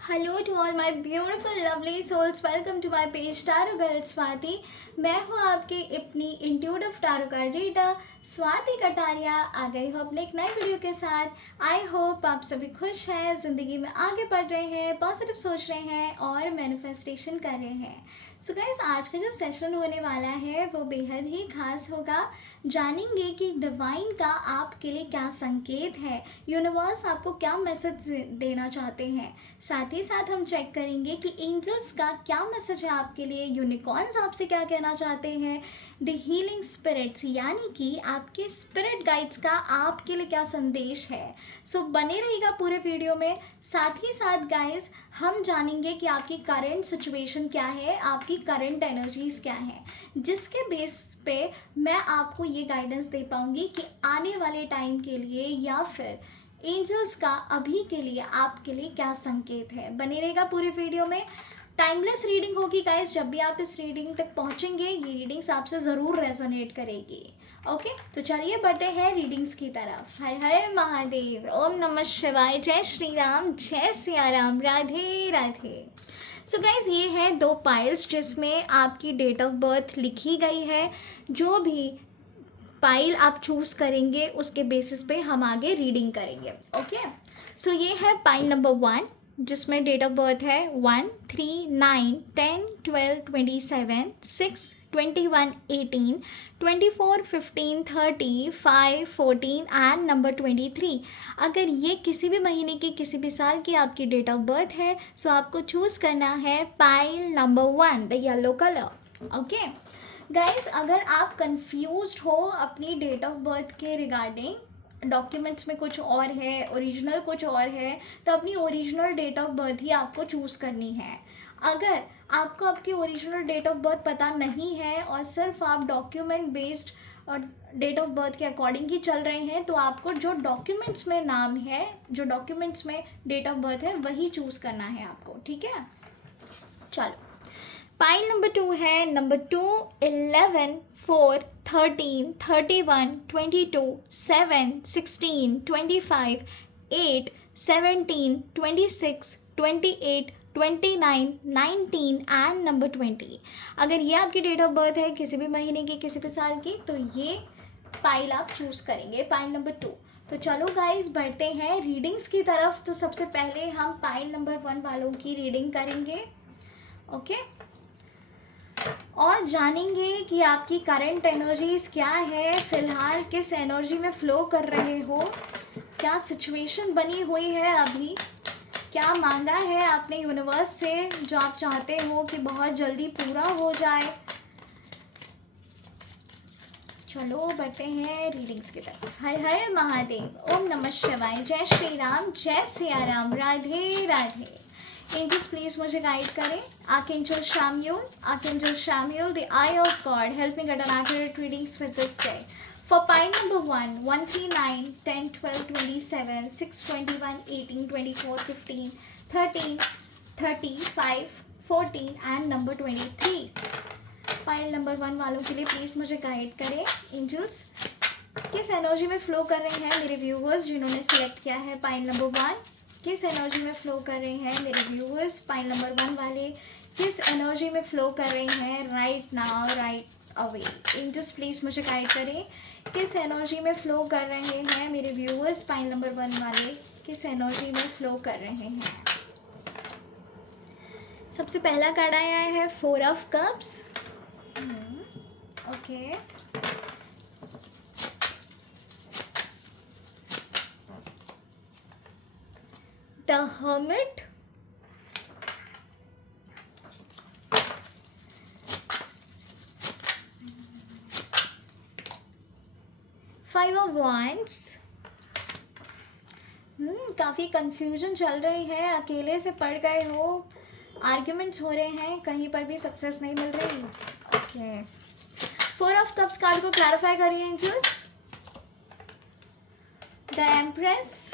Hello to all my beautiful lovely souls, welcome to my page tarot girl Swati. मैं हूँ आपकी अपनी intuitive tarot card reader Swati Kataria. आ गई हूँ अपने एक नए वीडियो के साथ। आई होप आप सभी खुश हैं, ज़िंदगी में आगे बढ़ रहे हैं, पॉजिटिव सोच रहे हैं और मैनिफेस्टेशन कर रहे हैं। सो गाइस, आज का जो सेशन होने वाला है वो बेहद ही खास होगा। जानेंगे कि डिवाइन का आपके लिए क्या संकेत है, यूनिवर्स आपको क्या मैसेज देना चाहते हैं। साथ ही साथ हम चेक करेंगे कि एंजल्स का क्या मैसेज है आपके लिए, यूनिकॉर्न्स आपसे क्या कहना चाहते हैं, द हीलिंग स्पिरिट्स यानी कि आपके स्पिरिट गाइड्स का आपके लिए क्या संदेश है। सो बने रहिएगा पूरे वीडियो में। साथ ही साथ गाइस, हम जानेंगे कि आपकी करंट सिचुएशन क्या है, आपकी करंट एनर्जीज क्या है, जिसके बेस पे मैं आपको ये गाइडेंस दे पाऊंगी कि आने वाले टाइम के लिए या फिर एंजल्स का अभी के लिए आपके लिए क्या संकेत है। बने रहेगा पूरे वीडियो में। टाइमलेस रीडिंग होगी गाइस। जब भी आप इस रीडिंग तक पहुंचेंगे ये रीडिंग्स आपसे ज़रूर रेजोनेट करेगी। ओके, तो चलिए बढ़ते हैं रीडिंग्स की तरफ। हर हर महादेव, ओम नमः शिवाय, जय श्री राम, जय सिया राम, राधे राधे। सो गाइज, ये है दो पाइल्स जिसमें आपकी डेट ऑफ बर्थ लिखी गई है। जो भी पाइल आप चूज़ करेंगे उसके बेसिस पे हम आगे रीडिंग करेंगे। ओके, सो ये है पाइल नंबर 1 जिसमें डेट ऑफ बर्थ है 1, 3, 9, 10, 12, 27, 6, 21, 18, 24, 15, 30, 5, 14 एंड नंबर 23। अगर ये किसी भी महीने की किसी भी साल की आपकी डेट ऑफ बर्थ है सो आपको चूज़ करना है pile number 1, the yellow colour. Okay guys, अगर आप कंफ्यूज्ड हो अपनी डेट ऑफ बर्थ के रिगार्डिंग, डॉक्यूमेंट्स में कुछ और है, ओरिजिनल कुछ और है, तो अपनी ओरिजिनल डेट ऑफ बर्थ ही आपको चूज़ करनी है। अगर आपको आपकी ओरिजिनल डेट ऑफ बर्थ पता नहीं है और सिर्फ आप डॉक्यूमेंट बेस्ड और डेट ऑफ बर्थ के अकॉर्डिंग ही चल रहे हैं, तो आपको जो डॉक्यूमेंट्स में नाम है, जो डॉक्यूमेंट्स में डेट ऑफ बर्थ है, वही चूज़ करना है आपको। ठीक है, चलो। पाइल नंबर 2 है नंबर 2, 11, 4, 13, 31, 22, 7, 16, 25, 8, 17, 26, 28, 29, 19 एंड नंबर 20। अगर ये आपकी डेट ऑफ बर्थ है किसी भी महीने की किसी भी साल की, तो ये पाइल आप चूज़ करेंगे, पाइल नंबर 2। तो चलो गाइस बढ़ते हैं रीडिंग्स की तरफ। तो सबसे पहले हम पाइल नंबर 1 वालों की रीडिंग करेंगे। ओके, और जानेंगे कि आपकी करंट एनर्जीज क्या है, फिलहाल किस एनर्जी में फ्लो कर रहे हो, क्या सिचुएशन बनी हुई है अभी, क्या मांगा है आपने यूनिवर्स से जो आप चाहते हो कि बहुत जल्दी पूरा हो जाए। चलो बढ़ते हैं रीडिंग्स की तरफ। हर हर महादेव, ओम नमः शिवाय, जय श्री राम, जय सिया राम, राधे राधे। एंजल्स प्लीज मुझे गाइड करें। Archangel Chamuel, the eye of God, help me get an accurate readings with this day. For pile number 1, 1, 3, 9, 10, 12, 27, 6, 21, 18, 24, 15, 13, 35, 14 and number 23। Pile number 1 वालों के लिए प्लीज़ मुझे गाइड करें। एंजल्स किस एनर्जी में फ्लो कर रहे हैं मेरे व्यूवर्स जिन्होंने सिलेक्ट किया है पाइल नंबर 1, किस एनर्जी में फ्लो कर रहे हैं मेरे व्यूवर्स पाइल नंबर 1 वाले, किस एनर्जी में फ्लो कर रहे हैं right now, right away. Angels please मुझे गाइड करें, किस एनर्जी में फ्लो कर रहे हैं मेरे व्यूवर्स पाइल नंबर 1 वाले, किस एनर्जी में फ्लो कर रहे हैं। सबसे पहला कार्ड आया है 4 of cups. Okay, the hermit, 5 of wands। काफ़ी कंफ्यूजन चल रही है, अकेले से पड़ गए हो, आर्ग्यूमेंट्स हो रहे हैं, कहीं पर भी सक्सेस नहीं मिल रही। ओके, 4 ऑफ कप्स कार्ड को क्लैरिफाई करिए angels. The empress,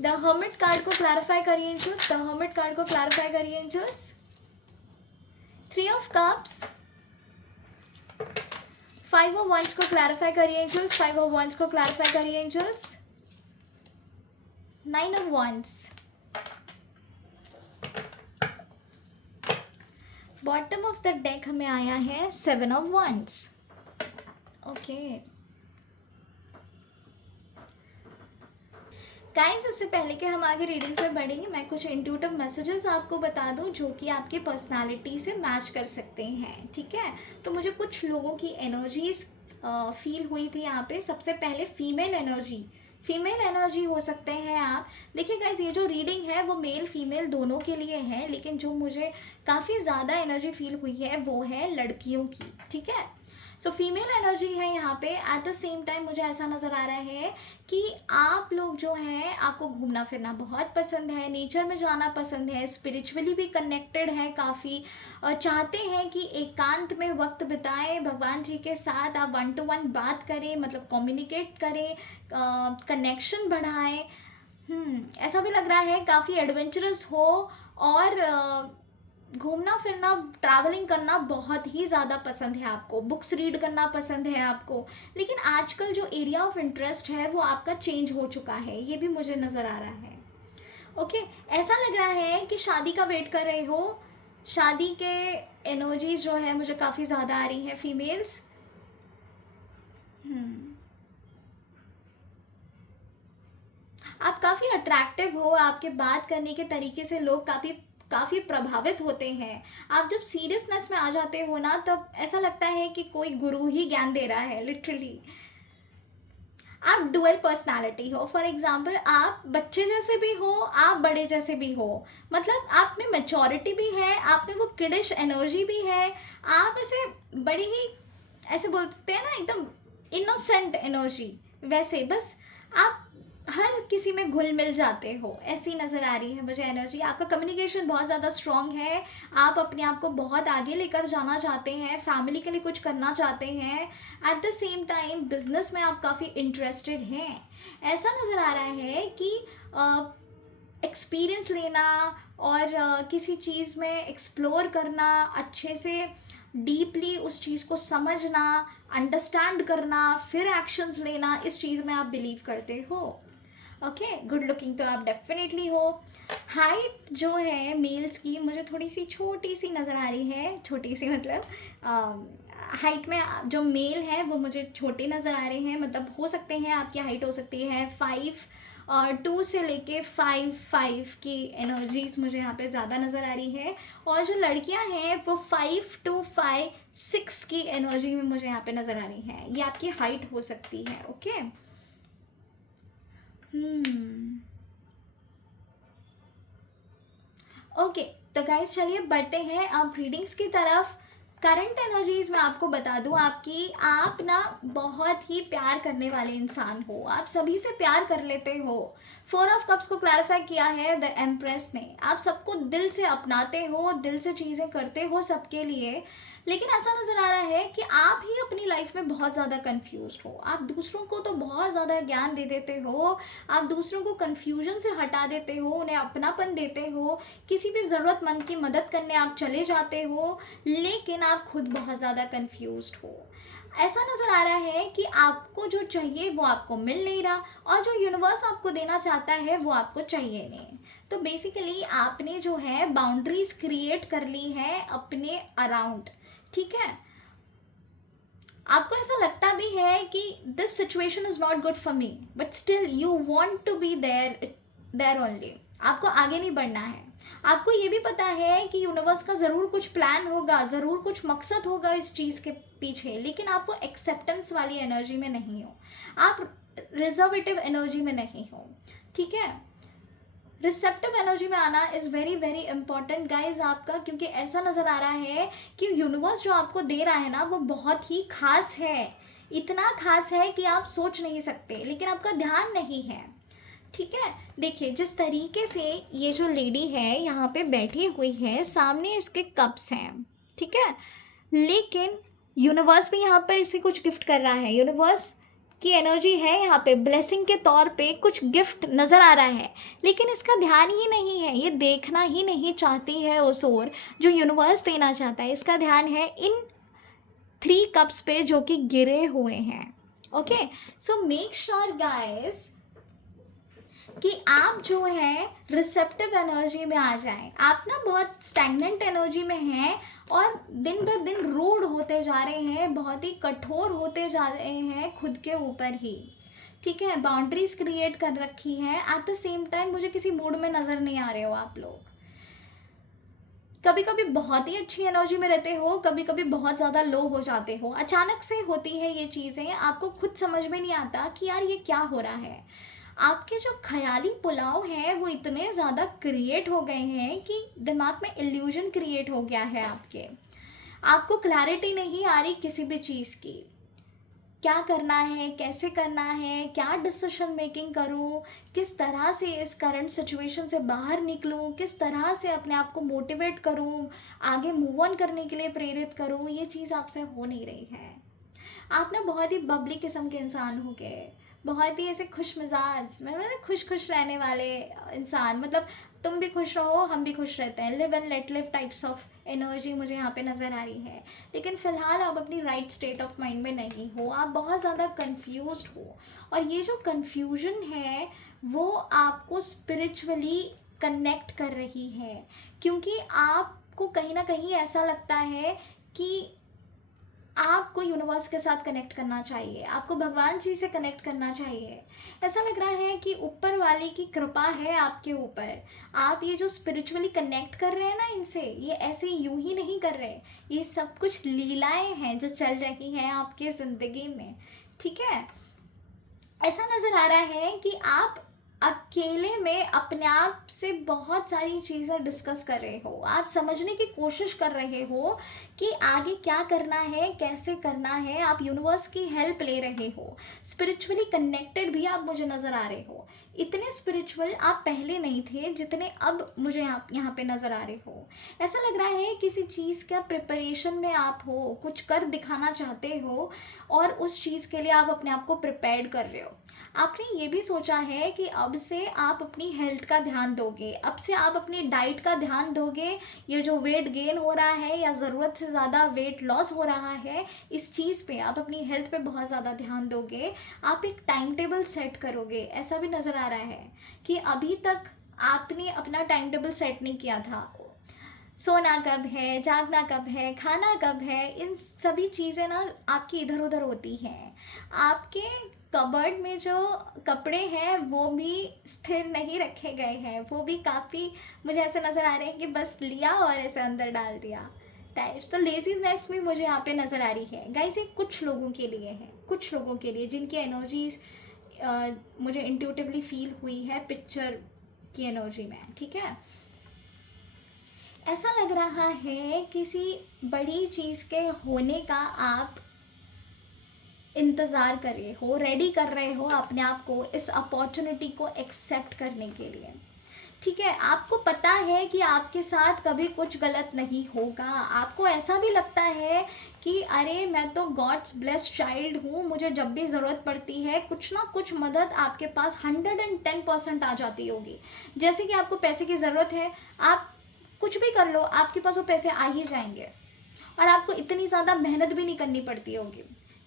the hermit card को क्लैरिफाई करिए एंजल्स, द हर्मिट कार्ड को क्लैरिफाई करिए angels. 3 of cups, 5 of wands को क्लैरिफाई करिए एंजल्स, 5 ऑफ wands को क्लैरिफाई करिए angels. 9 of wands, bottom of the deck हमें आया है 7 ऑफ वंस। ओके गाइस, इससे पहले कि हम आगे रीडिंग्स में बढ़ेंगे, मैं कुछ इंट्यूटिव मैसेजेस आपको बता दूं जो कि आपकी पर्सनालिटी से मैच कर सकते हैं। ठीक है, तो मुझे कुछ लोगों की एनर्जीज फील हुई थी यहाँ पे। सबसे पहले फीमेल एनर्जी हो सकते हैं आप। देखिए गाइस, ये जो रीडिंग है वो मेल फीमेल दोनों के लिए है, लेकिन जो मुझे काफ़ी ज़्यादा एनर्जी फील हुई है वो है लड़कियों की। ठीक है, सो फीमेल एनर्जी है यहाँ पे। एट द सेम टाइम मुझे ऐसा नज़र आ रहा है कि आप लोग जो हैं, आपको घूमना फिरना बहुत पसंद है, नेचर में जाना पसंद है, स्पिरिचुअली भी कनेक्टेड है काफ़ी, और चाहते हैं कि एकांत में वक्त बिताएं भगवान जी के साथ। आप 1 to 1 बात करें, मतलब कम्युनिकेट करें, कनेक्शन बढ़ाएं। ऐसा भी लग रहा है काफ़ी एडवेंचरस हो, और घूमना फिरना ट्रैवलिंग करना बहुत ही ज़्यादा पसंद है आपको, बुक्स रीड करना पसंद है आपको। लेकिन आजकल जो एरिया ऑफ इंटरेस्ट है वो आपका चेंज हो चुका है, ये भी मुझे नज़र आ रहा है। ओके, ऐसा लग रहा है कि शादी का वेट कर रहे हो। शादी के एनर्जीज जो है मुझे काफ़ी ज़्यादा आ रही है फीमेल्स। आप काफ़ी अट्रैक्टिव हो, आपके बात करने के तरीके से लोग काफ़ी प्रभावित होते हैं। आप जब सीरियसनेस में आ जाते हो ना, तब ऐसा लगता है कि कोई गुरु ही ज्ञान दे रहा है, लिटरली। आप डुअल पर्सनालिटी हो। फॉर एग्जाम्पल, आप बच्चे जैसे भी हो, आप बड़े जैसे भी हो। मतलब आप में मैच्योरिटी भी है, आप में वो किडिश एनर्जी भी है। आप ऐसे बड़ी ही, ऐसे बोलते हैं ना, एकदम इनोसेंट एनर्जी, वैसे बस आप हर किसी में घुल मिल जाते हो, ऐसी नज़र आ रही है मुझे एनर्जी। आपका कम्युनिकेशन बहुत ज़्यादा स्ट्रॉन्ग है, आप अपने आप को बहुत आगे लेकर जाना चाहते हैं, फैमिली के लिए कुछ करना चाहते हैं। At the same time business में आप काफ़ी इंटरेस्टेड हैं। ऐसा नज़र आ रहा है कि एक्सपीरियंस लेना और किसी चीज़ में एक्सप्लोर करना, अच्छे से डीपली उस चीज़ को समझना, अंडरस्टैंड करना, फिर एक्शंस लेना, इस चीज़ में आप बिलीव करते हो। ओके, गुड लुकिंग तो आप डेफिनेटली हो। हाइट जो है मेल्स की मुझे थोड़ी सी छोटी सी नज़र आ रही है, छोटी सी मतलब हाइट में जो मेल है वो मुझे छोटे नज़र आ रहे हैं। मतलब हो सकते हैं आपकी हाइट हो सकती है 5'2" से लेके 5'5" की एनर्जीज मुझे यहाँ पे ज़्यादा नज़र आ रही है। और जो लड़कियाँ हैं वो 5 to 5'6" की एनर्जी में मुझे यहाँ पे नज़र आ रही हैं। ये आपकी हाइट हो सकती है। ओके, ओके, तो गाइस चलिए बढ़ते हैं अब रीडिंग्स की तरफ। करंट एनर्जीज में आपको बता दूं आपकी, आप ना बहुत ही प्यार करने वाले इंसान हो, आप सभी से प्यार कर लेते हो। 4 ऑफ कप्स को क्लैरिफाई किया है द एम्प्रेस ने। आप सबको दिल से अपनाते हो, दिल से चीज़ें करते हो सबके लिए। लेकिन ऐसा नज़र आ रहा है कि आप ही अपनी लाइफ में बहुत ज़्यादा कंफ्यूज्ड हो। आप दूसरों को तो बहुत ज़्यादा ज्ञान दे देते हो, आप दूसरों को कंफ्यूजन से हटा देते हो, उन्हें अपनापन देते हो, किसी भी ज़रूरतमंद की मदद करने आप चले जाते हो, लेकिन आप खुद बहुत ज़्यादा कंफ्यूज्ड हो। ऐसा नज़र आ रहा है कि आपको जो चाहिए वो आपको मिल नहीं रहा, और जो यूनिवर्स आपको देना चाहता है वो आपको चाहिए नहीं। तो बेसिकली आपने जो है बाउंड्रीज क्रिएट कर ली है अपने अराउंड। ठीक है, आपको ऐसा लगता भी है कि this situation is not good for me, but still you want to be there only. आपको आगे नहीं बढ़ना है। आपको ये भी पता है कि यूनिवर्स का ज़रूर कुछ प्लान होगा, ज़रूर कुछ मकसद होगा इस चीज़ के पीछे, लेकिन आप वो एक्सेप्टेंस वाली एनर्जी में नहीं हो, आप रिजर्वेटिव एनर्जी में नहीं हो। ठीक है, रिसेप्टिव एनर्जी में आना is very very important guys आपका, क्योंकि ऐसा नज़र आ रहा है कि यूनिवर्स जो आपको दे रहा है ना वो बहुत ही खास है। इतना खास है कि आप सोच नहीं सकते, लेकिन आपका ध्यान नहीं है। ठीक है, देखिए जिस तरीके से ये जो लेडी है यहाँ पे बैठी हुई है, सामने इसके कप्स हैं। ठीक है, लेकिन यूनिवर्स भी यहाँ पर इसे कुछ गिफ्ट कर रहा है। यूनिवर्स की एनर्जी है यहाँ पे, ब्लेसिंग के तौर पे कुछ गिफ्ट नज़र आ रहा है, लेकिन इसका ध्यान ही नहीं है, ये देखना ही नहीं चाहती है उस ओर जो यूनिवर्स देना चाहता है। इसका ध्यान है इन 3 कप्स पे जो कि गिरे हुए हैं। ओके, सो मेक श्योर गाइस कि आप जो है रिसेप्टिव एनर्जी में आ जाएं। आप ना बहुत स्टैग्नेंट एनर्जी में हैं और दिन ब दिन रूड होते जा रहे हैं, बहुत ही कठोर होते जा रहे हैं खुद के ऊपर ही, ठीक है। बाउंड्रीज क्रिएट कर रखी हैं, एट द सेम टाइम मुझे किसी मूड में नज़र नहीं आ रहे हो आप लोग। कभी कभी बहुत ही अच्छी एनर्जी में रहते हो, कभी कभी बहुत ज़्यादा लो हो जाते हो, अचानक से होती है ये चीज़ें, आपको खुद समझ में नहीं आता कि यार ये क्या हो रहा है। आपके जो ख्याली पुलाव हैं वो इतने ज़्यादा क्रिएट हो गए हैं कि दिमाग में इल्यूजन क्रिएट हो गया है आपके। आपको क्लैरिटी नहीं आ रही किसी भी चीज़ की, क्या करना है, कैसे करना है, क्या डिसीजन मेकिंग करूँ, किस तरह से इस करंट सिचुएशन से बाहर निकलूँ, किस तरह से अपने आप को मोटिवेट करूँ, आगे मूव ऑन करने के लिए प्रेरित करूँ, ये चीज़ आपसे हो नहीं रही है। आप ना बहुत ही बबली किस्म के इंसान हो गए, बहुत ही ऐसे खुश मिजाज, मतलब खुश खुश रहने वाले इंसान, मतलब तुम भी खुश रहो हम भी खुश रहते हैं, live and let live types of energy मुझे यहाँ पे नज़र आ रही है। लेकिन फ़िलहाल आप अपनी राइट स्टेट ऑफ माइंड में नहीं हो, आप बहुत ज़्यादा कंफ्यूज्ड हो। और ये जो कंफ्यूजन है वो आपको स्पिरिचुअली कनेक्ट कर रही है, क्योंकि आपको कहीं ना कहीं ऐसा लगता है कि आपको यूनिवर्स के साथ कनेक्ट करना चाहिए, आपको भगवान जी से कनेक्ट करना चाहिए। ऐसा लग रहा है कि ऊपर वाले की कृपा है आपके ऊपर। आप ये जो स्पिरिचुअली कनेक्ट कर रहे हैं ना इनसे, ये ऐसे यूं ही नहीं कर रहे, ये सब कुछ लीलाएं हैं जो चल रही हैं आपके ज़िंदगी में, ठीक है। ऐसा नज़र आ रहा है कि आप अकेले में अपने आप से बहुत सारी चीज़ें डिस्कस कर रहे हो, आप समझने की कोशिश कर रहे हो कि आगे क्या करना है, कैसे करना है। आप यूनिवर्स की हेल्प ले रहे हो, स्पिरिचुअली कनेक्टेड भी आप मुझे नज़र आ रहे हो। इतने स्पिरिचुअल आप पहले नहीं थे जितने अब मुझे यहाँ पे नज़र आ रहे हो। ऐसा लग रहा है किसी चीज़ का प्रिपरेशन में आप हो, कुछ कर दिखाना चाहते हो और उस चीज़ के लिए आप अपने आप को प्रिपेयर कर रहे हो। आपने ये भी सोचा है कि अब से आप अपनी हेल्थ का ध्यान दोगे, अब से आप अपनी डाइट का ध्यान दोगे। ये जो वेट गेन हो रहा है या ज़रूरत से ज़्यादा वेट लॉस हो रहा है, इस चीज़ पे आप अपनी हेल्थ पे बहुत ज़्यादा ध्यान दोगे। आप एक टाइम टेबल सेट करोगे। ऐसा भी नज़र आ रहा है कि अभी तक आपने अपना टाइम टेबल सेट नहीं किया था। सोना कब है, जागना कब है, खाना कब है, इन सभी चीज़ें ना आपकी इधर उधर होती हैं। आपके कबर्ड में जो कपड़े हैं वो भी स्थिर नहीं रखे गए हैं, वो भी काफ़ी मुझे ऐसे नज़र आ रहे हैं कि बस लिया और ऐसे अंदर डाल दिया टाइप्स। तो लेजीनेस भी मुझे यहाँ पे नज़र आ रही है गाइस। ये कुछ लोगों के लिए है, कुछ लोगों के लिए जिनकी एनर्जीज मुझे इंट्यूटिवली फील हुई है पिक्चर की एनर्जी में, ठीक है। ऐसा लग रहा है किसी बड़ी चीज़ के होने का आप इंतज़ार कर रहे हो, रेडी कर रहे हो अपने आप को इस अपॉर्चुनिटी को एक्सेप्ट करने के लिए, ठीक है। आपको पता है कि आपके साथ कभी कुछ गलत नहीं होगा। आपको ऐसा भी लगता है कि अरे मैं तो गॉड्स ब्लेस्ड चाइल्ड हूँ, मुझे जब भी ज़रूरत पड़ती है कुछ ना कुछ मदद आपके पास 110% आ जाती होगी। जैसे कि आपको पैसे की ज़रूरत है, आप कुछ भी कर लो, आपके पास वो पैसे आ ही जाएंगे और आपको इतनी ज़्यादा मेहनत भी नहीं करनी पड़ती होगी,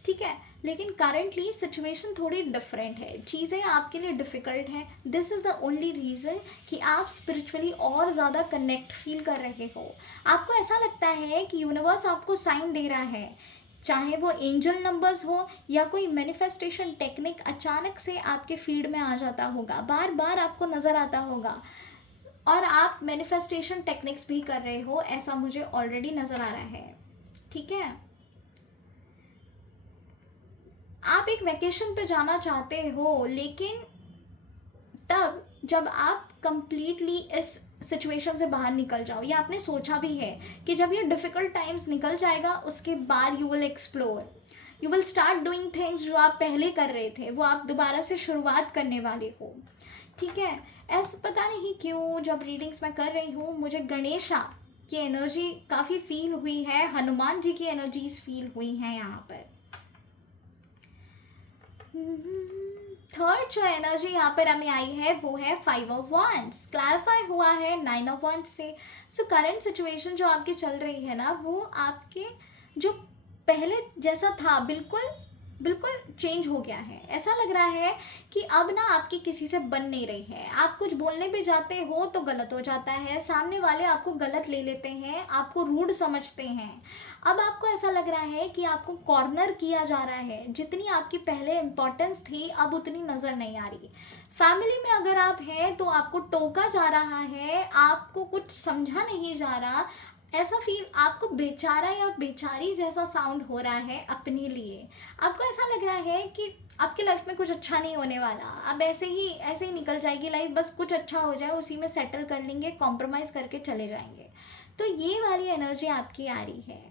ठीक है। लेकिन करंटली सिचुएशन थोड़ी डिफरेंट है, चीज़ें आपके लिए डिफ़िकल्ट हैं। This is the only reason कि आप स्पिरिचुअली और ज़्यादा कनेक्ट फील कर रहे हो। आपको ऐसा लगता है कि यूनिवर्स आपको साइन दे रहा है, चाहे वो एंजल नंबर्स हो या कोई मैनिफेस्टेशन टेक्निक अचानक से आपके फीड में आ जाता होगा, बार बार आपको नज़र आता होगा और आप मैनिफेस्टेशन टेक्निक्स भी कर रहे हो, ऐसा मुझे ऑलरेडी नज़र आ रहा है, ठीक है। आप एक वैकेशन पे जाना चाहते हो, लेकिन तब जब आप कंप्लीटली इस सिचुएशन से बाहर निकल जाओ, या आपने सोचा भी है कि जब ये डिफ़िकल्ट टाइम्स निकल जाएगा उसके बाद you will explore, you will start doing things जो आप पहले कर रहे थे वो आप दोबारा से शुरुआत करने वाले हो, ठीक है। ऐसा पता नहीं क्यों जब रीडिंग्स मैं कर रही हूँ मुझे गणेशा की एनर्जी काफ़ी फील हुई है, हनुमान जी की एनर्जीज फील हुई हैं यहाँ पर। थर्ड जो एनर्जी यहाँ पर हमें आई है वो है 5 ऑफ wands, क्लैरिफाई हुआ है 9 ऑफ wands से। सो करंट सिचुएशन जो आपकी चल रही है ना, वो आपके जो पहले जैसा था बिल्कुल बिल्कुल चेंज हो गया है। ऐसा लग रहा है कि अब ना आपकी किसी से बन नहीं रही है। आप कुछ बोलने भी जाते हो तो गलत हो जाता है, सामने वाले आपको गलत ले लेते हैं, आपको रूड समझते हैं। अब आपको ऐसा लग रहा है कि आपको कॉर्नर किया जा रहा है। जितनी आपकी पहले इम्पोर्टेंस थी अब उतनी नज़र नहीं आ रही। फैमिली में अगर आप हैं तो आपको टोका जा रहा है, आपको कुछ समझा नहीं जा रहा। ऐसा फील आपको बेचारा या बेचारी जैसा साउंड हो रहा है अपने लिए। आपको ऐसा लग रहा है कि आपकी लाइफ में कुछ अच्छा नहीं होने वाला, अब ऐसे ही निकल जाएगी लाइफ, बस कुछ अच्छा हो जाए उसी में सेटल कर लेंगे, कॉम्प्रोमाइज़ करके चले जाएंगे। तो ये वाली एनर्जी आपकी आ रही है।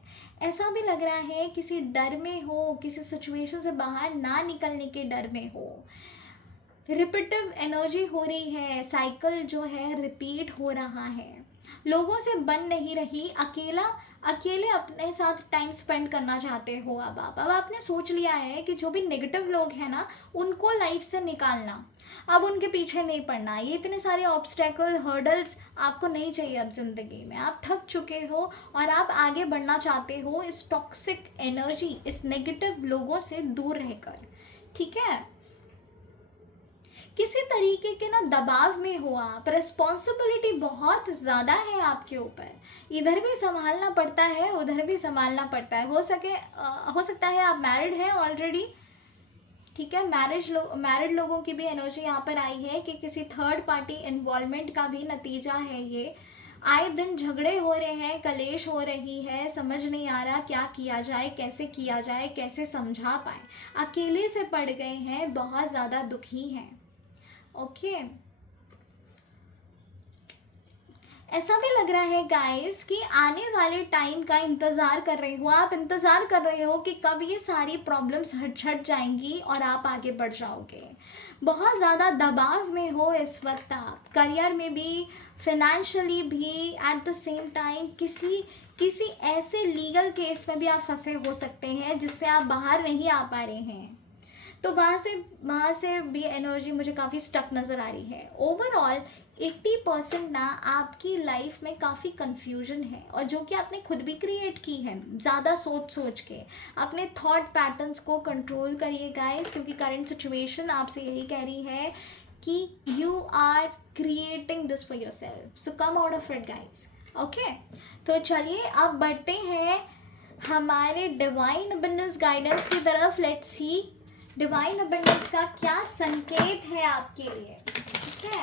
ऐसा भी लग रहा है किसी डर में हो, किसी सिचुएशन से बाहर ना निकलने के डर में हो। रिपीटिव एनर्जी हो रही है, साइकिल जो है रिपीट हो रहा है। लोगों से बन नहीं रही, अकेले अपने साथ टाइम स्पेंड करना चाहते हो। अब आपने सोच लिया है कि जो भी नेगेटिव लोग हैं ना, उनको लाइफ से निकालना, अब उनके पीछे नहीं पड़ना। ये इतने सारे ऑब्स्टेकल हर्डल्स आपको नहीं चाहिए अब ज़िंदगी में। आप थक चुके हो और आप आगे बढ़ना चाहते हो इस टॉक्सिक एनर्जी, इस नेगेटिव लोगों से दूर रहकर। ठीक है, किसी तरीके के ना दबाव में हो आप, रिस्पॉन्सिबिलिटी बहुत ज़्यादा है आपके ऊपर। इधर भी संभालना पड़ता है, उधर भी संभालना पड़ता है। हो सकता है आप मैरिड हैं ऑलरेडी। ठीक है, मैरिड लोगों की भी एनर्जी यहाँ पर आई है कि किसी थर्ड पार्टी इन्वॉल्वमेंट का भी नतीजा है ये। आए दिन झगड़े हो रहे हैं, कलेश हो रही है, समझ नहीं आ रहा क्या किया जाए, कैसे किया जाए, कैसे समझा पाए। अकेले से पड़ गए हैं, बहुत ज़्यादा दुखी हैं। ओके, ऐसा भी लग रहा है गाइस कि आने वाले टाइम का इंतज़ार कर रहे हो आप। इंतज़ार कर रहे हो कि कब ये सारी प्रॉब्लम्स हट जाएंगी और आप आगे बढ़ जाओगे। बहुत ज़्यादा दबाव में हो इस वक्त आप, करियर में भी, फाइनेंशियली भी। एट द सेम टाइम किसी ऐसे लीगल केस में भी आप फंसे हो सकते हैं जिससे आप बाहर नहीं आ पा रहे हैं। तो वहाँ से भी एनर्जी मुझे काफ़ी स्टक नज़र आ रही है। ओवरऑल 80% ना आपकी लाइफ में काफ़ी कन्फ्यूजन है, और जो कि आपने खुद भी क्रिएट की है ज़्यादा सोच के। अपने थॉट पैटर्न्स को कंट्रोल करिए गाइस, क्योंकि करंट सिचुएशन आपसे यही कह रही है कि you are creating this for yourself, so come out of it guys. Okay, तो चलिए अब बढ़ते हैं हमारे डिवाइन अबंडेंस गाइडेंस की तरफ। लेट्स सी डिवाइन अबंडेंस का क्या संकेत है आपके लिए। ठीक है,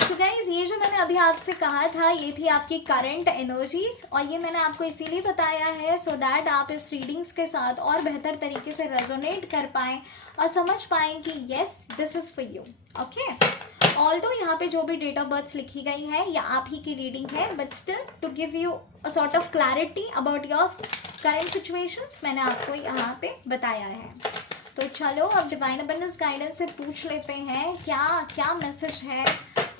तो गाइज ये जो मैंने अभी आपसे कहा था ये थी आपकी करंट एनर्जीज, और ये मैंने आपको इसीलिए बताया है सो दैट आप इस रीडिंग्स के साथ और बेहतर तरीके से रेजोनेट कर पाएँ और समझ पाएँ कि yes this is for you. Okay, although यहाँ पे जो भी डेट ऑफ बर्थ लिखी गई है या आप ही की रीडिंग है, but still to give you a sort of clarity about your current situations मैंने आपको यहाँ पे बताया है। तो चलो अब डिवाइन अबंडेंस गाइडेंस से पूछ लेते हैं क्या क्या मैसेज है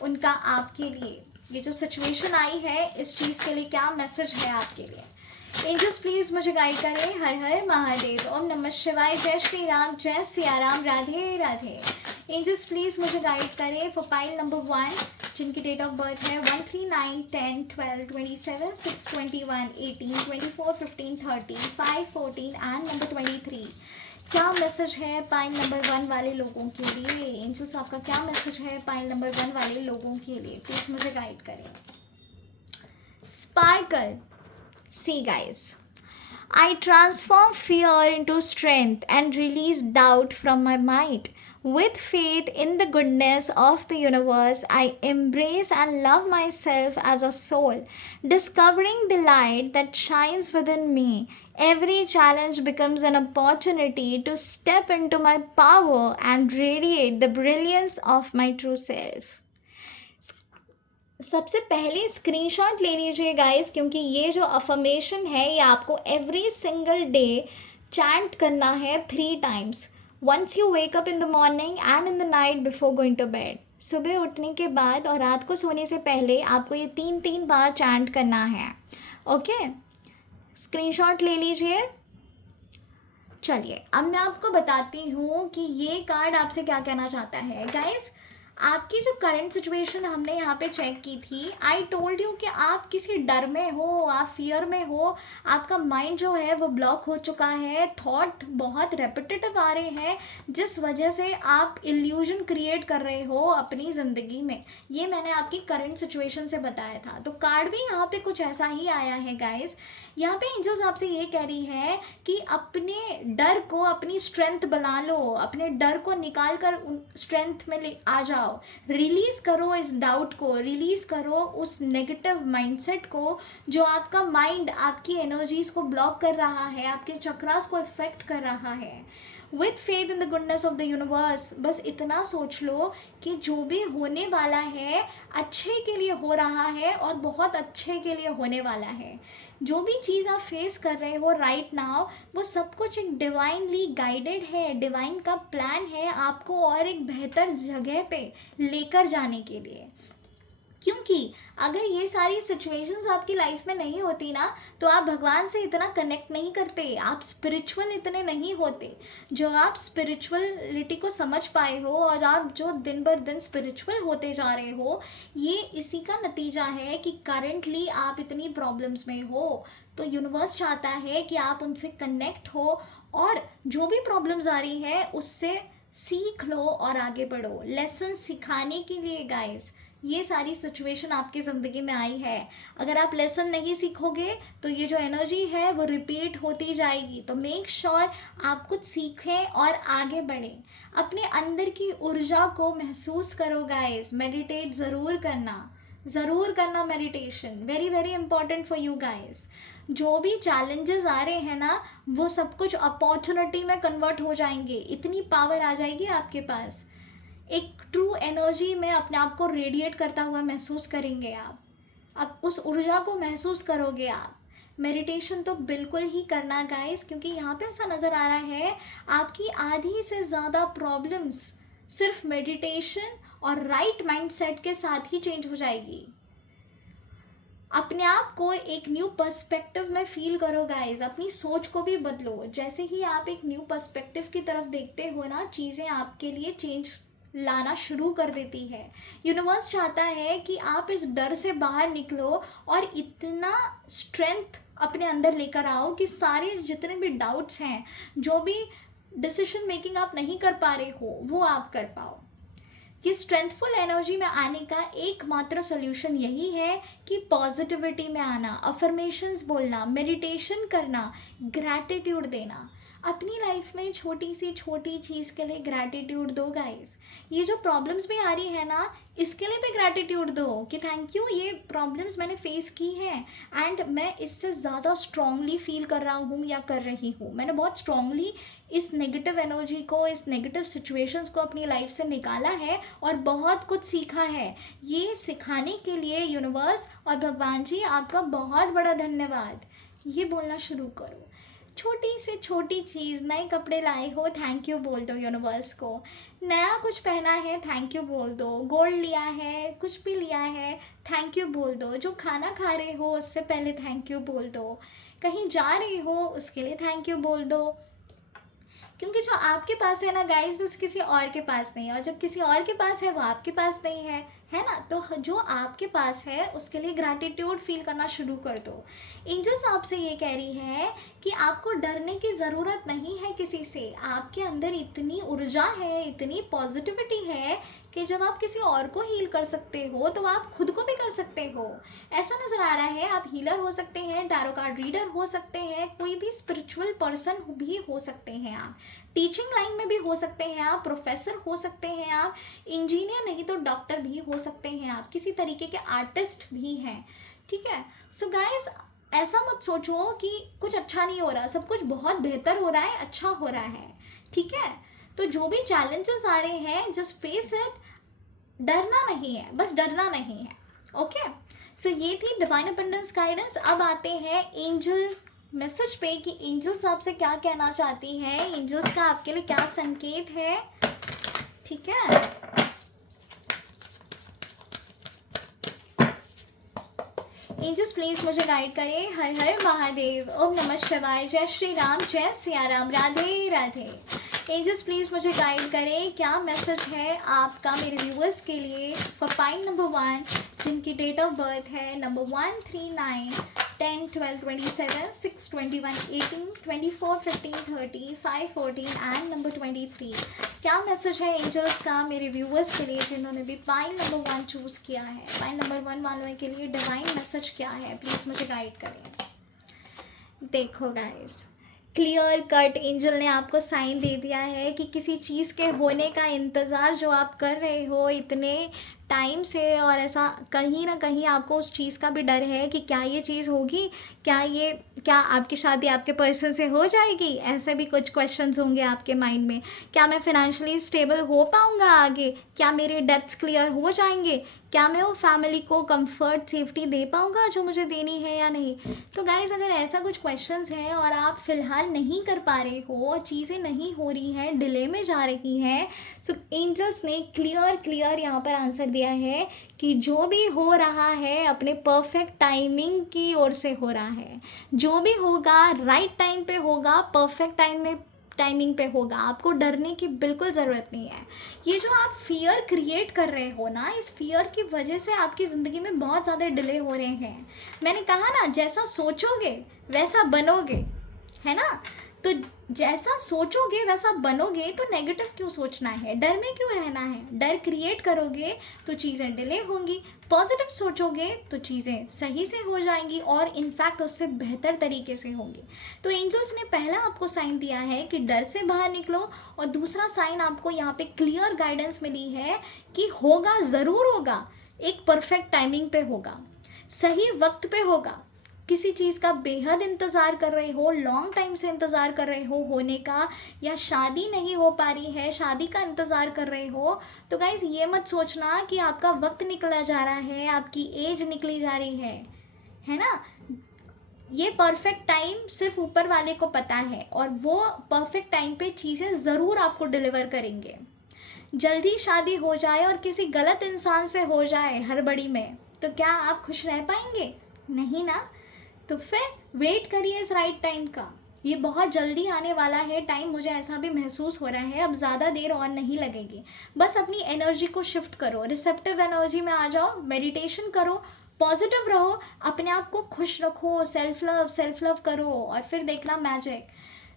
उनका आपके लिए। ये जो सिचुएशन आई है इस चीज़ के लिए क्या मैसेज है आपके लिए। एंजल्स प्लीज़ मुझे गाइड करें। हर हर महादेव, ओम नमः शिवाय, जय श्री राम, जय सिया राम, राधे राधे। एंजल्स प्लीज़ मुझे गाइड करें फॉर पाइल नंबर 1 जिनकी डेट ऑफ बर्थ है 1, 3, 9, 10, 12, 27, 6, 21, 18, 24, 15, 30, 5, 14 एंड नंबर 23। क्या मैसेज है पाइल नंबर 1 वाले लोगों के लिए। एंजल्स आपका क्या मैसेज है पाइल नंबर 1 वाले लोगों के लिए, प्लीज़ मुझे गाइड करें। Sparkle, see guys, I transform fear into strength and release doubt from my mind. With faith in the goodness of the universe, I embrace and love myself as a soul, discovering the light that shines within me. Every challenge becomes an opportunity to step into my power and radiate the brilliance of my true self. सबसे पहले screenshot ले लीजिए guys, क्योंकि ये जो affirmation है ये आपको एवरी सिंगल डे चैंट करना है 3 times, once you wake up in the morning and in the night before going to bed. सुबह उठने के बाद और रात को सोने से पहले आपको ये 3 बार चैंट करना है। ओके, स्क्रीनशॉट ले लीजिए। चलिए अब मैं आपको बताती हूँ कि ये कार्ड आपसे क्या कहना चाहता है गाइस। आपकी जो करंट सिचुएशन हमने यहाँ पे चेक की थी, आई टोल्ड यू कि आप किसी डर में हो, आप फियर में हो, आपका माइंड जो है वो ब्लॉक हो चुका है, थॉट बहुत रेपिटेटिव आ रहे हैं, जिस वजह से आप इल्यूजन क्रिएट कर रहे हो अपनी ज़िंदगी में। ये मैंने आपकी करंट सिचुएशन से बताया था। तो कार्ड भी यहाँ पे कुछ ऐसा ही आया है गाइस। यहाँ पे एंजल्स आपसे ये कह रही है कि अपने डर को अपनी स्ट्रेंथ बना लो, अपने डर को निकाल कर स्ट्रेंथ में ले आ जाओ, रिलीज करो इस डाउट को, रिलीज करो उस नेगेटिव माइंडसेट को जो आपका माइंड आपकी एनर्जीज को ब्लॉक कर रहा है, आपके चक्रास को इफेक्ट कर रहा है। With faith in the goodness of the universe, बस इतना सोच लो कि जो भी होने वाला है अच्छे के लिए हो रहा है और बहुत अच्छे के लिए होने वाला है। जो भी चीज़ आप फेस कर रहे हो राइट नाउ, वो सब कुछ एक डिवाइनली गाइडेड है, डिवाइन का प्लान है आपको और एक बेहतर जगह पे लेकर जाने के लिए। क्योंकि अगर ये सारी सिचुएशंस आपकी लाइफ में नहीं होती ना, तो आप भगवान से इतना कनेक्ट नहीं करते, आप स्पिरिचुअल इतने नहीं होते। जो आप स्पिरिचुअलिटी को समझ पाए हो और आप जो दिन बर दिन स्पिरिचुअल होते जा रहे हो, ये इसी का नतीजा है कि करंटली आप इतनी प्रॉब्लम्स में हो। तो यूनिवर्स चाहता है कि आप उनसे कनेक्ट हो और जो भी प्रॉब्लम्स आ रही है उससे सीख लो और आगे बढ़ो। लेसन सिखाने के लिए गाइस ये सारी सिचुएशन आपकी ज़िंदगी में आई है। अगर आप लेसन नहीं सीखोगे तो ये जो एनर्जी है वो रिपीट होती जाएगी। तो मेक श्योर आप कुछ सीखें और आगे बढ़ें। अपने अंदर की ऊर्जा को महसूस करो गाइस। मेडिटेट ज़रूर करना meditation, very very important for you guys. जो भी चैलेंजेस आ रहे हैं ना, वो सब कुछ अपॉर्चुनिटी में कन्वर्ट हो जाएंगे। इतनी पावर आ जाएगी आपके पास, एक ट्रू एनर्जी में अपने आप को रेडिएट करता हुआ महसूस करेंगे आप। अब उस ऊर्जा को महसूस करोगे आप। मेडिटेशन तो बिल्कुल ही करना गाइस, क्योंकि यहाँ पे ऐसा नज़र आ रहा है आपकी आधी से ज़्यादा प्रॉब्लम्स सिर्फ मेडिटेशन और राइट माइंडसेट के साथ ही चेंज हो जाएगी। अपने आप को एक न्यू पर्सपेक्टिव में फील करो गाइस। अपनी सोच को भी बदलो। जैसे ही आप एक न्यू पर्सपेक्टिव की तरफ देखते हो ना, चीज़ें आपके लिए चेंज लाना शुरू कर देती है। यूनिवर्स चाहता है कि आप इस डर से बाहर निकलो और इतना स्ट्रेंथ अपने अंदर लेकर आओ कि सारे जितने भी डाउट्स हैं, जो भी डिसीजन मेकिंग आप नहीं कर पा रहे हो, वो आप कर पाओ। कि स्ट्रेंथफुल एनर्जी में आने का एकमात्र सोल्यूशन यही है कि पॉजिटिविटी में आना, अफर्मेशंस बोलना, मेडिटेशन करना, ग्रैटिट्यूड देना। अपनी लाइफ में छोटी सी छोटी चीज़ के लिए ग्रैटिट्यूड दो गाइस। ये जो प्रॉब्लम्स भी आ रही है ना, इसके लिए भी ग्रैटिट्यूड दो कि थैंक यू, ये प्रॉब्लम्स मैंने फेस की हैं एंड मैं इससे ज़्यादा स्ट्रांगली फील कर रहा हूँ या कर रही हूँ। मैंने बहुत स्ट्रांगली इस नेगेटिव एनर्जी को, इस नेगेटिव सिचुएशंस को अपनी लाइफ से निकाला है और बहुत कुछ सीखा है। ये सिखाने के लिए यूनिवर्स और भगवान जी आपका बहुत बड़ा धन्यवाद। ये बोलना शुरू करो। छोटी से छोटी चीज़, नए कपड़े लाए हो, थैंक यू बोल दो यूनिवर्स को। नया कुछ पहना है, थैंक यू बोल दो। गोल्ड लिया है, कुछ भी लिया है, थैंक यू बोल दो। जो खाना खा रहे हो उससे पहले थैंक यू बोल दो। कहीं जा रहे हो उसके लिए थैंक यू बोल दो। क्योंकि जो आपके पास है ना गाइस, बस किसी और के पास नहीं है, और जब किसी और के पास है वो आपके पास नहीं है ना। तो जो आपके पास है उसके लिए ग्रैटिट्यूड फील करना शुरू कर दो। एंजल्स आपसे ये कह रही है कि आपको डरने की ज़रूरत नहीं है किसी से। आपके अंदर इतनी ऊर्जा है, इतनी पॉजिटिविटी है कि जब आप किसी और को हील कर सकते हो तो आप खुद को भी कर सकते हो। ऐसा नज़र आ रहा है आप हीलर हो सकते हैं, टैरो कार्ड रीडर हो सकते हैं, कोई भी स्पिरिचुअल पर्सन भी हो सकते हैं आप, टीचिंग लाइन में भी हो सकते हैं आप, प्रोफेसर हो सकते हैं आप, इंजीनियर नहीं तो डॉक्टर भी हो सकते हैं आप, किसी तरीके के आर्टिस्ट भी हैं। ठीक है। सो गाइस, ऐसा मत सोचो कि कुछ अच्छा नहीं हो रहा, सब कुछ बहुत बेहतर हो रहा है, अच्छा हो रहा है। ठीक है। तो जो भी चैलेंजेस आ रहे हैं, जस्ट फेस इट। डरना नहीं है, बस डरना नहीं है। ओके। सो ये थी डिवाइन अबंडेंस गाइडेंस। अब आते हैं एंजल मैसेज पे कि एंजल्स आपसे क्या कहना चाहती हैं, एंजल्स का आपके लिए क्या संकेत है। ठीक है। एंजल्स प्लीज मुझे गाइड करें। हर हर महादेव, ओम नमः शिवाय, जय श्री राम, जय सिया राम, राधे राधे। एंजल्स प्लीज़ मुझे गाइड करें, क्या मैसेज है आपका मेरे व्यूअर्स के लिए फॉर पाइल नंबर 1 जिनकी डेट ऑफ बर्थ है नंबर 1, 3, 9, 10, 12, 27, 6, 21, 18, 24, 15, 30, 5, 14 एंड नंबर 23। क्या मैसेज है एंजल्स का मेरे व्यूअर्स के लिए जिन्होंने भी पाइल नंबर 1 चूज़ किया है? पाइल नंबर 1 वालों के लिए डिवाइन मैसेज क्या है? प्लीज़ मुझे गाइड करें। देखो गाइस, क्लियर कट एंजल ने आपको साइन दे दिया है कि किसी चीज़ के होने का इंतज़ार जो आप कर रहे हो इतने टाइम से, और ऐसा कहीं ना कहीं आपको उस चीज़ का भी डर है कि क्या ये चीज़ होगी, क्या आपकी शादी आपके पर्सन से हो जाएगी, ऐसे भी कुछ क्वेश्चंस होंगे आपके माइंड में। क्या मैं फाइनेंशियली स्टेबल हो पाऊँगा आगे, क्या मेरे डेब्ट्स क्लियर हो जाएंगे, क्या मैं वो फैमिली को कंफर्ट सेफ्टी दे पाऊँगा जो मुझे देनी है या नहीं। तो गाइज़, अगर ऐसा कुछ क्वेश्चंस है और आप फ़िलहाल नहीं कर पा रहे हो, चीज़ें नहीं हो रही हैं, डिले में जा रही हैं, सो एंजल्स ने क्लियर यहाँ पर आंसर दिया है कि जो भी हो रहा है अपने परफेक्ट टाइमिंग की ओर से हो रहा है। जो भी होगा राइट टाइम पे होगा, परफेक्ट टाइमिंग पे होगा। आपको डरने की बिल्कुल ज़रूरत नहीं है। ये जो आप फियर क्रिएट कर रहे हो ना, इस फियर की वजह से आपकी ज़िंदगी में बहुत ज़्यादा डिले हो रहे हैं। मैंने कहा ना, जैसा सोचोगे वैसा बनोगे, है ना। तो जैसा सोचोगे वैसा बनोगे, तो नेगेटिव क्यों सोचना है, डर में क्यों रहना है। डर क्रिएट करोगे तो चीज़ें डिले होंगी, पॉजिटिव सोचोगे तो चीज़ें सही से हो जाएंगी और इनफैक्ट उससे बेहतर तरीके से होंगी। तो एंजल्स ने पहला आपको साइन दिया है कि डर से बाहर निकलो, और दूसरा साइन आपको यहाँ पे क्लियर गाइडेंस मिली है कि होगा, ज़रूर होगा, एक परफेक्ट टाइमिंग पे होगा, सही वक्त पे होगा। किसी चीज़ का बेहद इंतज़ार कर रहे हो, लॉन्ग टाइम से इंतज़ार कर रहे हो होने का, या शादी नहीं हो पा रही है, शादी का इंतज़ार कर रहे हो, तो गाइज़ ये मत सोचना कि आपका वक्त निकला जा रहा है, आपकी एज निकली जा रही है ना। ये परफेक्ट टाइम सिर्फ ऊपर वाले को पता है, और वो परफेक्ट टाइम पे चीज़ें ज़रूर आपको डिलीवर करेंगे। जल्दी शादी हो जाए और किसी गलत इंसान से हो जाए हड़बड़ी में, तो क्या आप खुश रह पाएंगे? नहीं ना। तो फिर वेट करिए इस राइट टाइम का, ये बहुत जल्दी आने वाला है टाइम, मुझे ऐसा भी महसूस हो रहा है। अब ज़्यादा देर और नहीं लगेगी। बस अपनी एनर्जी को शिफ्ट करो, रिसेप्टिव एनर्जी में आ जाओ, मेडिटेशन करो, पॉजिटिव रहो, अपने आप को खुश रखो, सेल्फ लव करो, और फिर देखना मैजिक।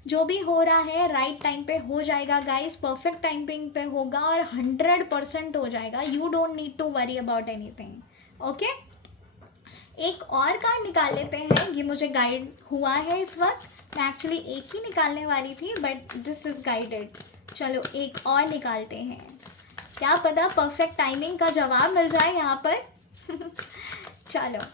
जो भी हो रहा है राइट टाइम पे हो जाएगा गाइस, परफेक्ट टाइमिंग पे होगा और 100% हो जाएगा। You don't need to worry about anything. Okay, एक और कार्ड निकाल लेते हैं, ये मुझे गाइड हुआ है इस वक्त। मैं एक्चुअली एक ही निकालने वाली थी, बट दिस इज़ गाइडेड। चलो एक और निकालते हैं, क्या पता परफेक्ट टाइमिंग का जवाब मिल जाए यहाँ पर। चलो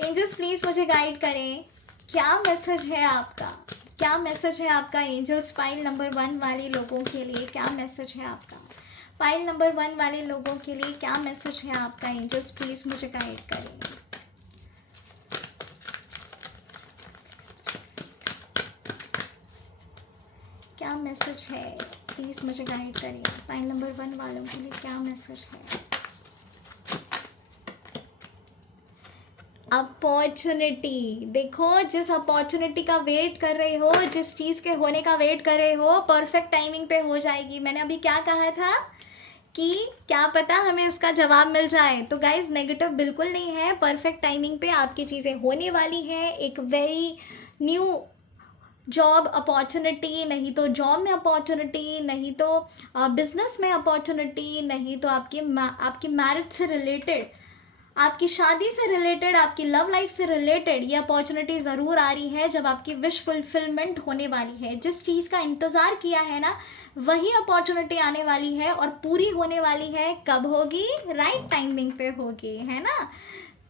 एंजल्स प्लीज़ मुझे गाइड करें, क्या मैसेज है आपका, क्या मैसेज है आपका एंजल्स पाइल नंबर 1 वाले लोगों के लिए? क्या मैसेज है आपका पाइल नंबर 1 वाले लोगों के लिए? क्या मैसेज है आपका एंजल्स, प्लीज़ मुझे गाइड करें। क्या मैसेज है, प्लीज़ मुझे गाइड करिए। पाइल नंबर 1 वालों के लिए क्या मैसेज है? अपॉर्चुनिटी, देखो जिस अपॉर्चुनिटी का वेट कर रहे हो, जिस चीज़ के होने का वेट कर रहे हो, परफेक्ट टाइमिंग पे हो जाएगी। मैंने अभी क्या कहा था कि क्या पता हमें इसका जवाब मिल जाए। तो गाइज नेगेटिव बिल्कुल नहीं है, परफेक्ट टाइमिंग पे आपकी चीज़ें होने वाली हैं। एक वेरी न्यू जॉब अपॉर्चुनिटी, नहीं तो जॉब में अपॉर्चुनिटी, नहीं तो बिजनेस में अपॉर्चुनिटी, नहीं तो आपकी मैरिज से रिलेटेड, आपकी शादी से रिलेटेड, आपकी लव लाइफ से रिलेटेड ये अपॉर्चुनिटी ज़रूर आ रही है। जब आपकी विश फुलफिलमेंट होने वाली है, जिस चीज़ का इंतज़ार किया है ना, वही अपॉर्चुनिटी आने वाली है और पूरी होने वाली है। कब होगी? राइट टाइमिंग पे होगी, है ना।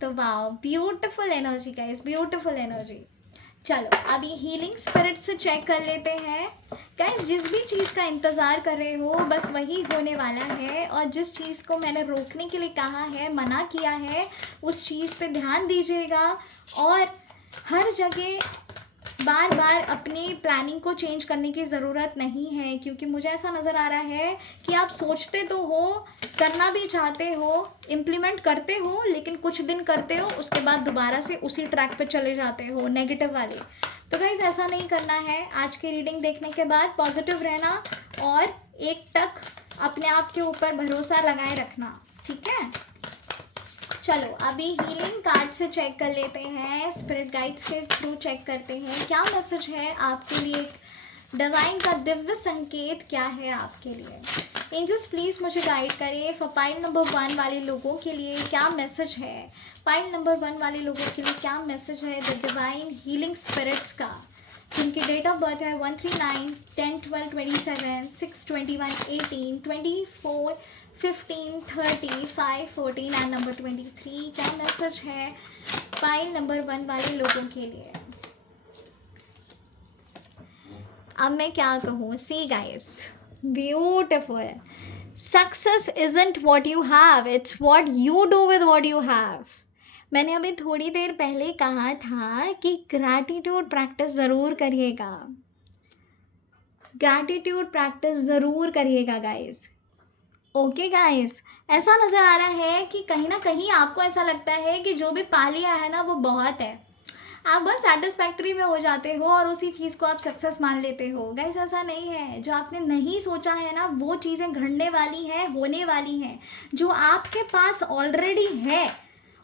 तो wow, beautiful energy guys, beautiful energy. चलो अभी हीलिंग स्पिरिट से चेक कर लेते हैं गाइस। जिस भी चीज़ का इंतज़ार कर रहे हो बस वही होने वाला है, और जिस चीज़ को मैंने रोकने के लिए कहा है, मना किया है, उस चीज़ पे ध्यान दीजिएगा। और हर जगह बार बार अपनी प्लानिंग को चेंज करने की ज़रूरत नहीं है, क्योंकि मुझे ऐसा नज़र आ रहा है कि आप सोचते तो हो करना भी चाहते हो, इम्प्लीमेंट करते हो, लेकिन कुछ दिन करते हो, उसके बाद दोबारा से उसी ट्रैक पे चले जाते हो नेगेटिव वाले। तो गाइस ऐसा नहीं करना है। आज की रीडिंग देखने के बाद पॉजिटिव रहना और एक तक अपने आप के ऊपर भरोसा लगाए रखना, ठीक है। चलो अभी हीलिंग कार्ड से चेक कर लेते हैं, स्पिरिट गाइड्स के थ्रू चेक करते हैं क्या मैसेज है आपके लिए, डिवाइन का दिव्य संकेत क्या है आपके लिए। एंजल्स प्लीज़ मुझे गाइड करें फॉर पाइल नंबर 1 वाले लोगों के लिए क्या मैसेज है, पाइल नंबर 1 वाले लोगों के लिए क्या मैसेज है द डिवाइन हीलिंग स्पिरिट्स का, जिनकी डेट ऑफ बर्थ है 139, 10, 12, 27, 6, 21, 18, 24, 15, 30, 5, 14 एंड नंबर 23। क्या मैसेज है पाइल नंबर 1 वाले लोगों के लिए। अब मैं क्या कहूँ, see guys, beautiful. Success isn't what you have, it's what you do with what you have. मैंने अभी थोड़ी देर पहले कहा था कि ग्रैटिट्यूड प्रैक्टिस ज़रूर करिएगा, ग्रैटिट्यूड प्रैक्टिस ज़रूर करिएगा गाइस। ओके गाइस, ऐसा नज़र आ रहा है कि कहीं ना कहीं आपको ऐसा लगता है कि जो भी पा लिया है ना वो बहुत है, आप बस सेटिस्फैक्ट्री में हो जाते हो और उसी चीज़ को आप सक्सेस मान लेते हो। गाइस ऐसा नहीं है, जो आपने नहीं सोचा है ना वो चीज़ें घड़ने वाली हैं, होने वाली हैं। जो आपके पास ऑलरेडी है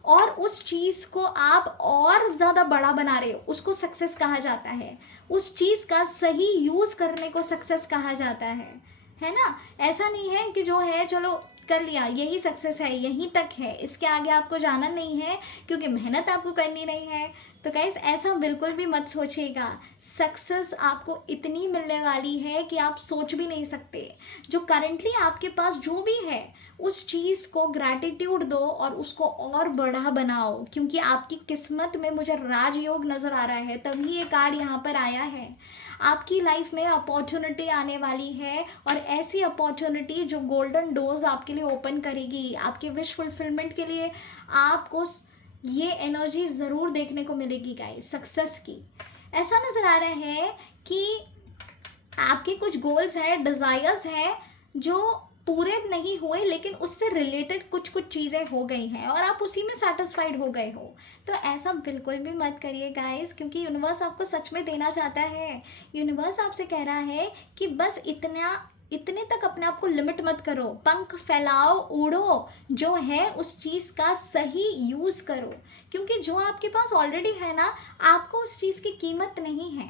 और उस चीज़ को आप और ज़्यादा बड़ा बना रहे हो, उसको सक्सेस कहा जाता है। उस चीज़ का सही यूज़ करने को सक्सेस कहा जाता है ना। ऐसा नहीं है कि जो है चलो कर लिया यही सक्सेस है, यहीं तक है, इसके आगे आपको जाना नहीं है क्योंकि मेहनत आपको करनी नहीं है। तो गाइस ऐसा बिल्कुल भी मत सोचिएगा। सक्सेस आपको इतनी मिलने वाली है कि आप सोच भी नहीं सकते। जो करंटली आपके पास जो भी है उस चीज़ को ग्रैटिट्यूड दो और उसको और बड़ा बनाओ, क्योंकि आपकी किस्मत में मुझे राजयोग नज़र आ रहा है, तभी ये कार्ड यहाँ पर आया है। आपकी लाइफ में अपॉर्चुनिटी आने वाली है और ऐसी अपॉर्चुनिटी जो गोल्डन डोर्स आपके लिए ओपन करेगी, आपके विश फुलफिलमेंट के लिए आपको ये एनर्जी ज़रूर देखने को मिलेगी गाइस, सक्सेस की। ऐसा नज़र आ रहा है कि आपके कुछ गोल्स हैं, डिज़ायर्स हैं जो पूरे नहीं हुए, लेकिन उससे रिलेटेड कुछ चीज़ें हो गई हैं और आप उसी में सेटिस्फाइड हो गए हो। तो ऐसा बिल्कुल भी मत करिए गाइस, क्योंकि यूनिवर्स आपको सच में देना चाहता है। यूनिवर्स आपसे कह रहा है कि बस इतने तक अपने आप को लिमिट मत करो, पंख फैलाओ, उड़ो, जो है उस चीज़ का सही यूज़ करो, क्योंकि जो आपके पास ऑलरेडी है ना, आपको उस चीज़ की कीमत नहीं है।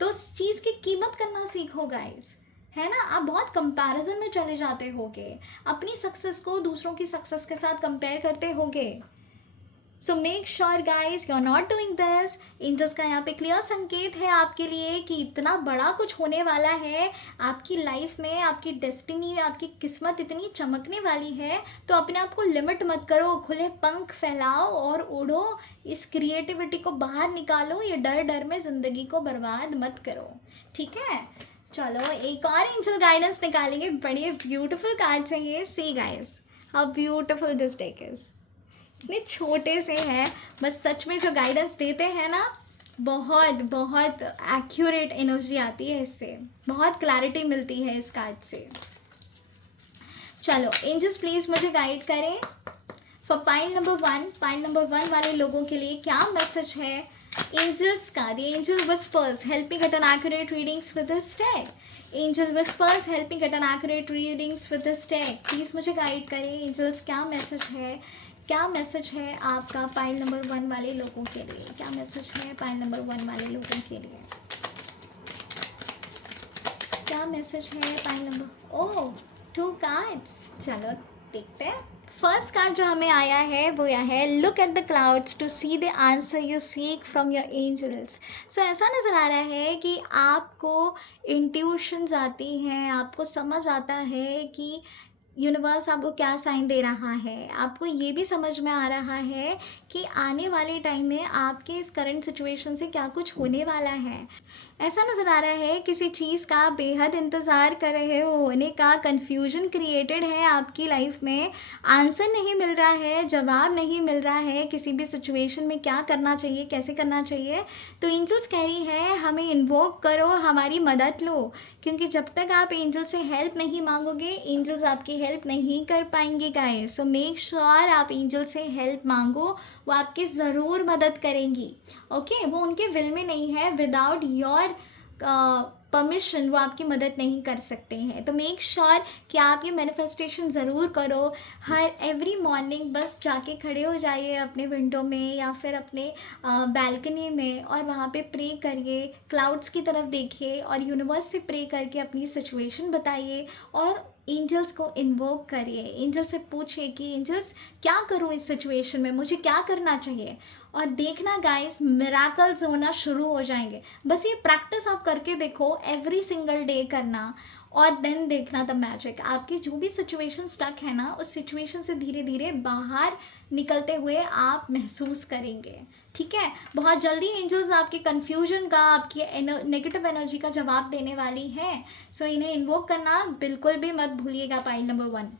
तो उस चीज़ की कीमत करना सीखो गाइस, है ना। आप बहुत कंपैरिजन में चले जाते होगे, अपनी सक्सेस को दूसरों की सक्सेस के साथ कंपेयर करते होगे। So make sure guys you are not doing this. Angels का यहाँ पे क्लियर संकेत है आपके लिए कि इतना बड़ा कुछ होने वाला है आपकी लाइफ में, आपकी डेस्टिनी में, आपकी किस्मत इतनी चमकने वाली है। तो अपने आप को लिमिट मत करो, खुले पंख फैलाओ और उड़ो, इस क्रिएटिविटी को बाहर निकालो, ये डर में ज़िंदगी को बर्बाद मत करो, ठीक है। चलो एक और एंजल गाइडेंस निकालेंगे, बड़े ब्यूटीफुल कार्ड्स हैं ये। See guys how beautiful this deck is. इतने छोटे से हैं, बस सच में जो गाइडेंस देते हैं ना, बहुत बहुत एक्यूरेट एनर्जी आती है इससे, बहुत क्लैरिटी मिलती है इस कार्ड से। चलो एंजल्स प्लीज़ मुझे गाइड करें for pile number 1, pile number 1 वाले लोगों के लिए क्या मैसेज है एंजल्स का। The angel whispers help me get an accurate readings with this deck. Angel whispers help me get an accurate readings with this deck. Please मुझे guide करें angels, क्या मैसेज है, क्या मैसेज है आपका पाइल नंबर 1 वाले लोगों के लिए, क्या मैसेज है पाइल नंबर 1 वाले लोगों के लिए, क्या मैसेज है पाइल नंबर, ओह 2 कार्ड्स। चलो देखते हैं। फर्स्ट कार्ड जो हमें आया है वो यह है, look at the clouds to see the answer you seek from your angels. So ऐसा नज़र आ रहा है कि आपको इंट्यूशंस आती हैं, आपको समझ आता है कि यूनिवर्स आपको क्या साइन दे रहा है। आपको ये भी समझ में आ रहा है कि आने वाले टाइम में आपके इस करंट सिचुएशन से क्या कुछ होने वाला है। ऐसा नज़र आ रहा है किसी चीज़ का बेहद इंतज़ार कर रहे हो होने का, कन्फ्यूजन क्रिएटेड है आपकी लाइफ में, आंसर नहीं मिल रहा है, जवाब नहीं मिल रहा है किसी भी सिचुएशन में क्या करना चाहिए, कैसे करना चाहिए। तो एंजल्स कह रही है हमें इन्वोक करो, हमारी मदद लो, क्योंकि जब तक आप एंजल से हेल्प नहीं मांगोगे एंजल्स आपकी हेल्प हेल्प नहीं कर पाएंगे गाइस। सो मेक श्योर आप एंजल से हेल्प मांगो, वो आपकी ज़रूर मदद करेंगी। ओके, वो उनके विल में नहीं है, विदाउट योर परमिशन वो आपकी मदद नहीं कर सकते हैं। तो मेक श्योर कि आप ये मैनिफेस्टेशन ज़रूर करो। हर एवरी मॉर्निंग बस जाके खड़े हो जाइए अपने विंडो में या फिर अपने बैल्कनी में, और वहाँ पे प्रे करिए, क्लाउड्स की तरफ देखिए और यूनिवर्स से प्रे करके अपनी सिचुएशन बताइए और एंजल्स को इन्वोक करिए। एंजल से पूछिए कि एंजल्स क्या करूँ इस सिचुएशन में, मुझे क्या करना चाहिए, और देखना गाइस मिराकल्स होना शुरू हो जाएंगे। बस ये प्रैक्टिस आप करके देखो, एवरी सिंगल डे करना, और देन देखना द मैजिक। आपकी जो भी सिचुएशन स्टक है ना, उस सिचुएशन से धीरे धीरे बाहर निकलते हुए आप महसूस करेंगे। ठीक है, बहुत जल्दी एंजल्स आपके कन्फ्यूजन का, आपकी नेगेटिव एनर्जी का जवाब देने वाली हैं। सो इन्हें इन्वोक करना बिल्कुल भी मत भूलिएगा। Point number 1।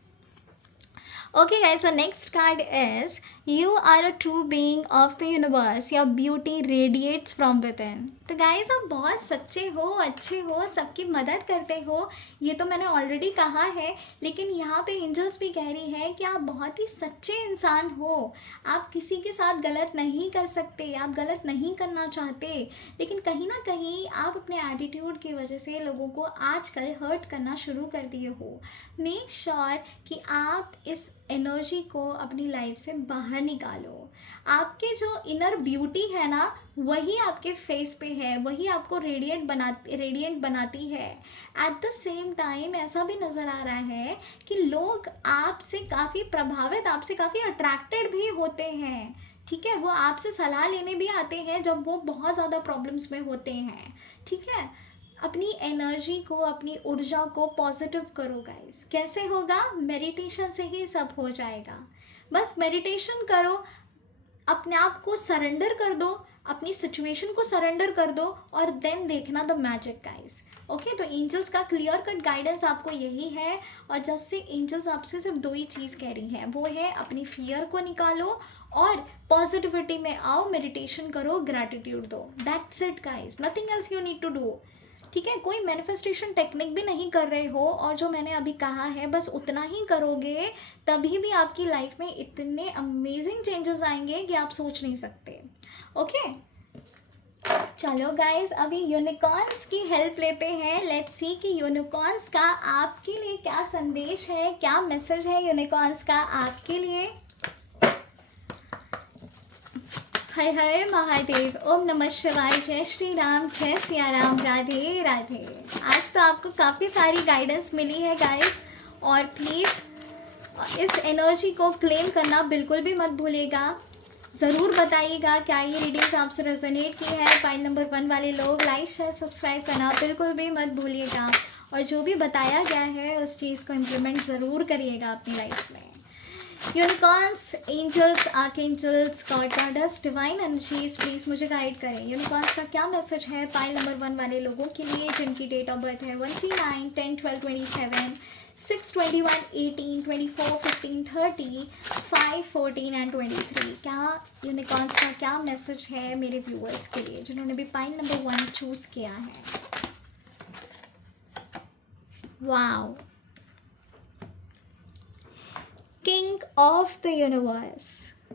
Okay guys, so next card is you are a true being of the universe. Your beauty radiates from within. तो गाइज आप बहुत सच्चे हो, अच्छे हो, सबकी मदद करते हो, ये तो मैंने ऑलरेडी कहा है, लेकिन यहाँ पे एंजल्स भी कह रही है कि आप बहुत ही सच्चे इंसान हो। आप किसी के साथ गलत नहीं कर सकते, आप गलत नहीं करना चाहते, लेकिन कहीं ना कहीं आप अपने एटीट्यूड की वजह से लोगों को आजकल हर्ट करना शुरू कर दिए हो। मेक श्योर कि आप इस एनर्जी को अपनी लाइफ से बाहर निकालो। आपके जो इनर ब्यूटी है ना, वही आपके फेस पे है, वही आपको रेडिएंट बनाती है। एट द सेम टाइम ऐसा भी नज़र आ रहा है कि लोग आपसे काफ़ी प्रभावित, आपसे काफ़ी अट्रैक्टेड भी होते हैं। ठीक है, वो आपसे सलाह लेने भी आते हैं जब वो बहुत ज़्यादा प्रॉब्लम्स में होते हैं। ठीक है, अपनी एनर्जी को, अपनी ऊर्जा को पॉजिटिव करो गाइस। कैसे होगा? मेडिटेशन से ही सब हो जाएगा। बस मेडिटेशन करो, अपने आप को सरेंडर कर दो, अपनी सिचुएशन को सरेंडर कर दो, और देन देखना द मैजिक गाइस। ओके, तो एंजल्स का क्लियर कट गाइडेंस आपको यही है। और जब से एंजल्स आपसे सिर्फ 2 ही चीज़ कह रही हैं, वो है अपनी फियर को निकालो और पॉजिटिविटी में आओ, मेडिटेशन करो, ग्रैटिट्यूड दो। That's it guys, nothing else you need to do. ठीक है, कोई मैनिफेस्टेशन टेक्निक भी नहीं कर रहे हो, और जो मैंने अभी कहा है बस उतना ही करोगे, तभी भी आपकी लाइफ में इतने अमेजिंग चेंजेस आएंगे कि आप सोच नहीं सकते। ओके, चलो गाइस, अभी यूनिकॉर्न्स की हेल्प लेते हैं। लेट्स सी कि यूनिकॉर्न्स का आपके लिए क्या संदेश है, क्या मैसेज है यूनिकॉर्न्स का आपके लिए। हर हर महादेव, ओम नमः शिवाय, जय श्री राम, जय सिया राम, राधे राधे। आज तो आपको काफ़ी सारी गाइडेंस मिली है गाइस, और प्लीज़ इस एनर्जी को क्लेम करना बिल्कुल भी मत भूलिएगा। ज़रूर बताइएगा क्या ये रीडिंग्स आपसे रेजोनेट की है। पॉइंट नंबर 1 वाले लोग लाइक शेयर सब्सक्राइब करना बिल्कुल भी मत भूलिएगा, और जो भी बताया गया है उस चीज़ को इम्प्लीमेंट ज़रूर करिएगा अपनी लाइफ में। Unicorns, angels, archangels, god goddess, divine energies, please मुझे गाइड करें। यूनिकॉर्न्स का क्या मैसेज है पाइल नंबर 1 वाले लोगों के लिए जिनकी डेट ऑफ बर्थ है 1, 3, 9, 10, 12, 27, 6, 21, 18, 24, 15, 30, 5, 14 एंड 23। क्या यूनिकॉर्न्स का क्या मैसेज है मेरे व्यूअर्स के लिए जिन्होंने भी पाइल नंबर 1 चूज़ किया है। Wow, King of the universe,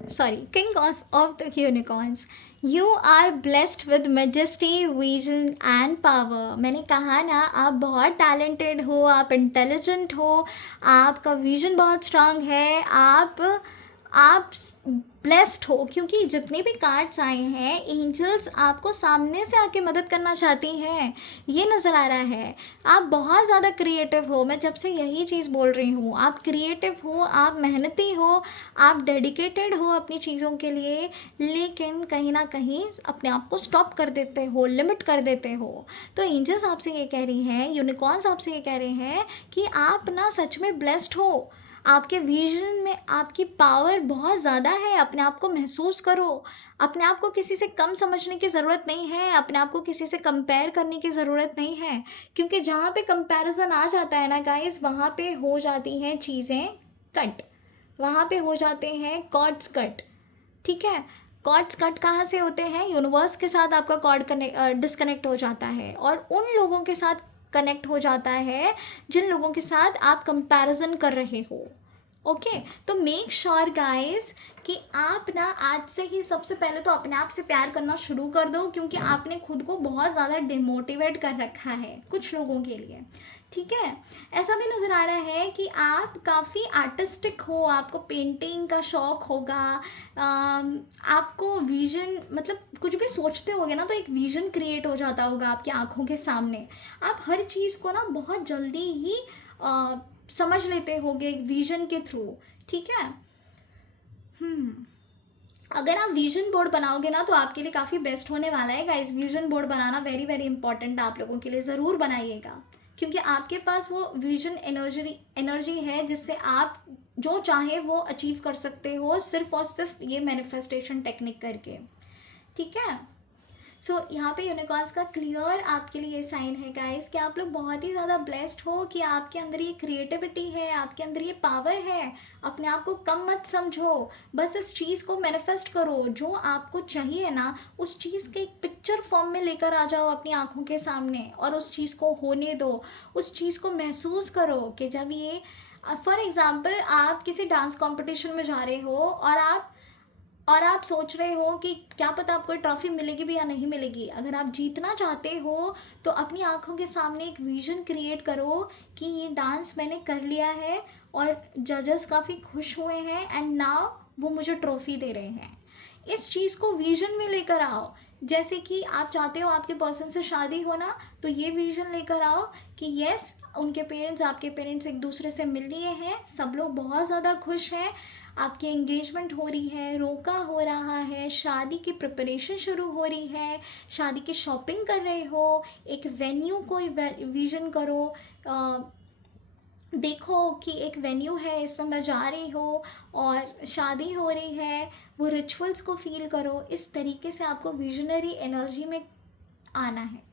sorry, King of the unicorns, you are blessed with majesty, vision and power। मैंने कहा ना, आप बहुत टैलेंटेड हो, आप इंटेलिजेंट हो, आपका विजन बहुत स्ट्रांग है, आप ब्लेस्ड हो, क्योंकि जितने भी कार्ड्स आए हैं एंजल्स आपको सामने से आके मदद करना चाहती हैं, ये नज़र आ रहा है। आप बहुत ज़्यादा क्रिएटिव हो, मैं जब से यही चीज़ बोल रही हूँ। आप क्रिएटिव हो, आप मेहनती हो, आप डेडिकेटेड हो अपनी चीज़ों के लिए, लेकिन कहीं ना कहीं अपने आप को स्टॉप कर देते हो, लिमिट कर देते हो। तो एंजल्स आपसे ये कह रही हैं, यूनिकॉर्न्स आपसे ये कह रहे हैं कि आप ना सच में ब्लेस्ड हो, आपके विजन में आपकी पावर बहुत ज़्यादा है। अपने आप को महसूस करो, अपने आप को किसी से कम समझने की ज़रूरत नहीं है, अपने आप को किसी से कंपेयर करने की ज़रूरत नहीं है, क्योंकि जहाँ पे कंपैरिजन आ जाता है ना गाइस, वहाँ पे हो जाती हैं चीज़ें कट, वहाँ पे हो जाते हैं कॉर्ड्स कट। ठीक है, कॉर्ड्स कट कहाँ से होते हैं? यूनिवर्स के साथ आपका कॉर्ड डिस्कनेक्ट हो जाता है, और उन लोगों के साथ कनेक्ट हो जाता है जिन लोगों के साथ आप कंपैरिजन कर रहे हो। ओके, तो मेक श्योर गाइस कि आप ना आज से ही सबसे पहले तो अपने आप से प्यार करना शुरू कर दो, क्योंकि आपने खुद को बहुत ज़्यादा डिमोटिवेट कर रखा है कुछ लोगों के लिए। ठीक है, ऐसा भी नज़र आ रहा है कि आप काफ़ी आर्टिस्टिक हो, आपको पेंटिंग का शौक़ होगा, आपको विजन, मतलब कुछ भी सोचते होगे ना तो एक विजन क्रिएट हो जाता होगा आपकी आंखों के सामने। आप हर चीज़ को ना बहुत जल्दी ही समझ लेते होगे विजन के थ्रू। ठीक है, अगर आप विजन बोर्ड बनाओगे ना तो आपके लिए काफ़ी बेस्ट होने वाला है गाइस। विजन बोर्ड बनाना वेरी वेरी इंपॉर्टेंट आप लोगों के लिए, ज़रूर बनाइएगा, क्योंकि आपके पास वो विजन एनर्जी है जिससे आप जो चाहे वो अचीव कर सकते हो, सिर्फ और सिर्फ ये मैनिफेस्टेशन टेक्निक करके। ठीक है, सो यहाँ पे यूनिकॉर्न्स का क्लियर आपके लिए ये साइन है गाइस कि आप लोग बहुत ही ज़्यादा ब्लेस्ड हो, कि आपके अंदर ये क्रिएटिविटी है, आपके अंदर ये पावर है। अपने आप को कम मत समझो, बस इस चीज़ को मैनिफेस्ट करो। जो आपको चाहिए ना उस चीज़ के एक पिक्चर फॉर्म में लेकर आ जाओ अपनी आंखों के सामने, और उस चीज़ को होने दो, उस चीज़ को महसूस करो। कि जब ये, फॉर एग्ज़ाम्पल, आप किसी डांस कॉम्पिटिशन में जा रहे हो और आप सोच रहे हो कि क्या पता आपको ट्रॉफी मिलेगी भी या नहीं मिलेगी। अगर आप जीतना चाहते हो तो अपनी आंखों के सामने एक विजन क्रिएट करो कि ये डांस मैंने कर लिया है और जजेस काफ़ी खुश हुए हैं एंड नाउ वो मुझे ट्रॉफी दे रहे हैं। इस चीज़ को विजन में लेकर आओ। जैसे कि आप चाहते हो आपके पर्सन से शादी होना, तो ये विजन लेकर आओ कि यस, उनके पेरेंट्स, आपके पेरेंट्स एक दूसरे से मिल लिए हैं, सब लोग बहुत ज़्यादा खुश हैं, आपकी एंगेजमेंट हो रही है, रोका हो रहा है, शादी की प्रिपरेशन शुरू हो रही है, शादी की शॉपिंग कर रहे हो, एक वेन्यू को विजन करो। देखो कि एक वेन्यू है, इसमें मैं जा रही हूँ और शादी हो रही है, वो रिचुअल्स को फील करो। इस तरीके से आपको विजनरी एनर्जी में आना है।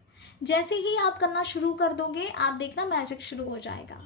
जैसे ही आप करना शुरू कर दोगे, आप देखना मैजिक शुरू हो जाएगा।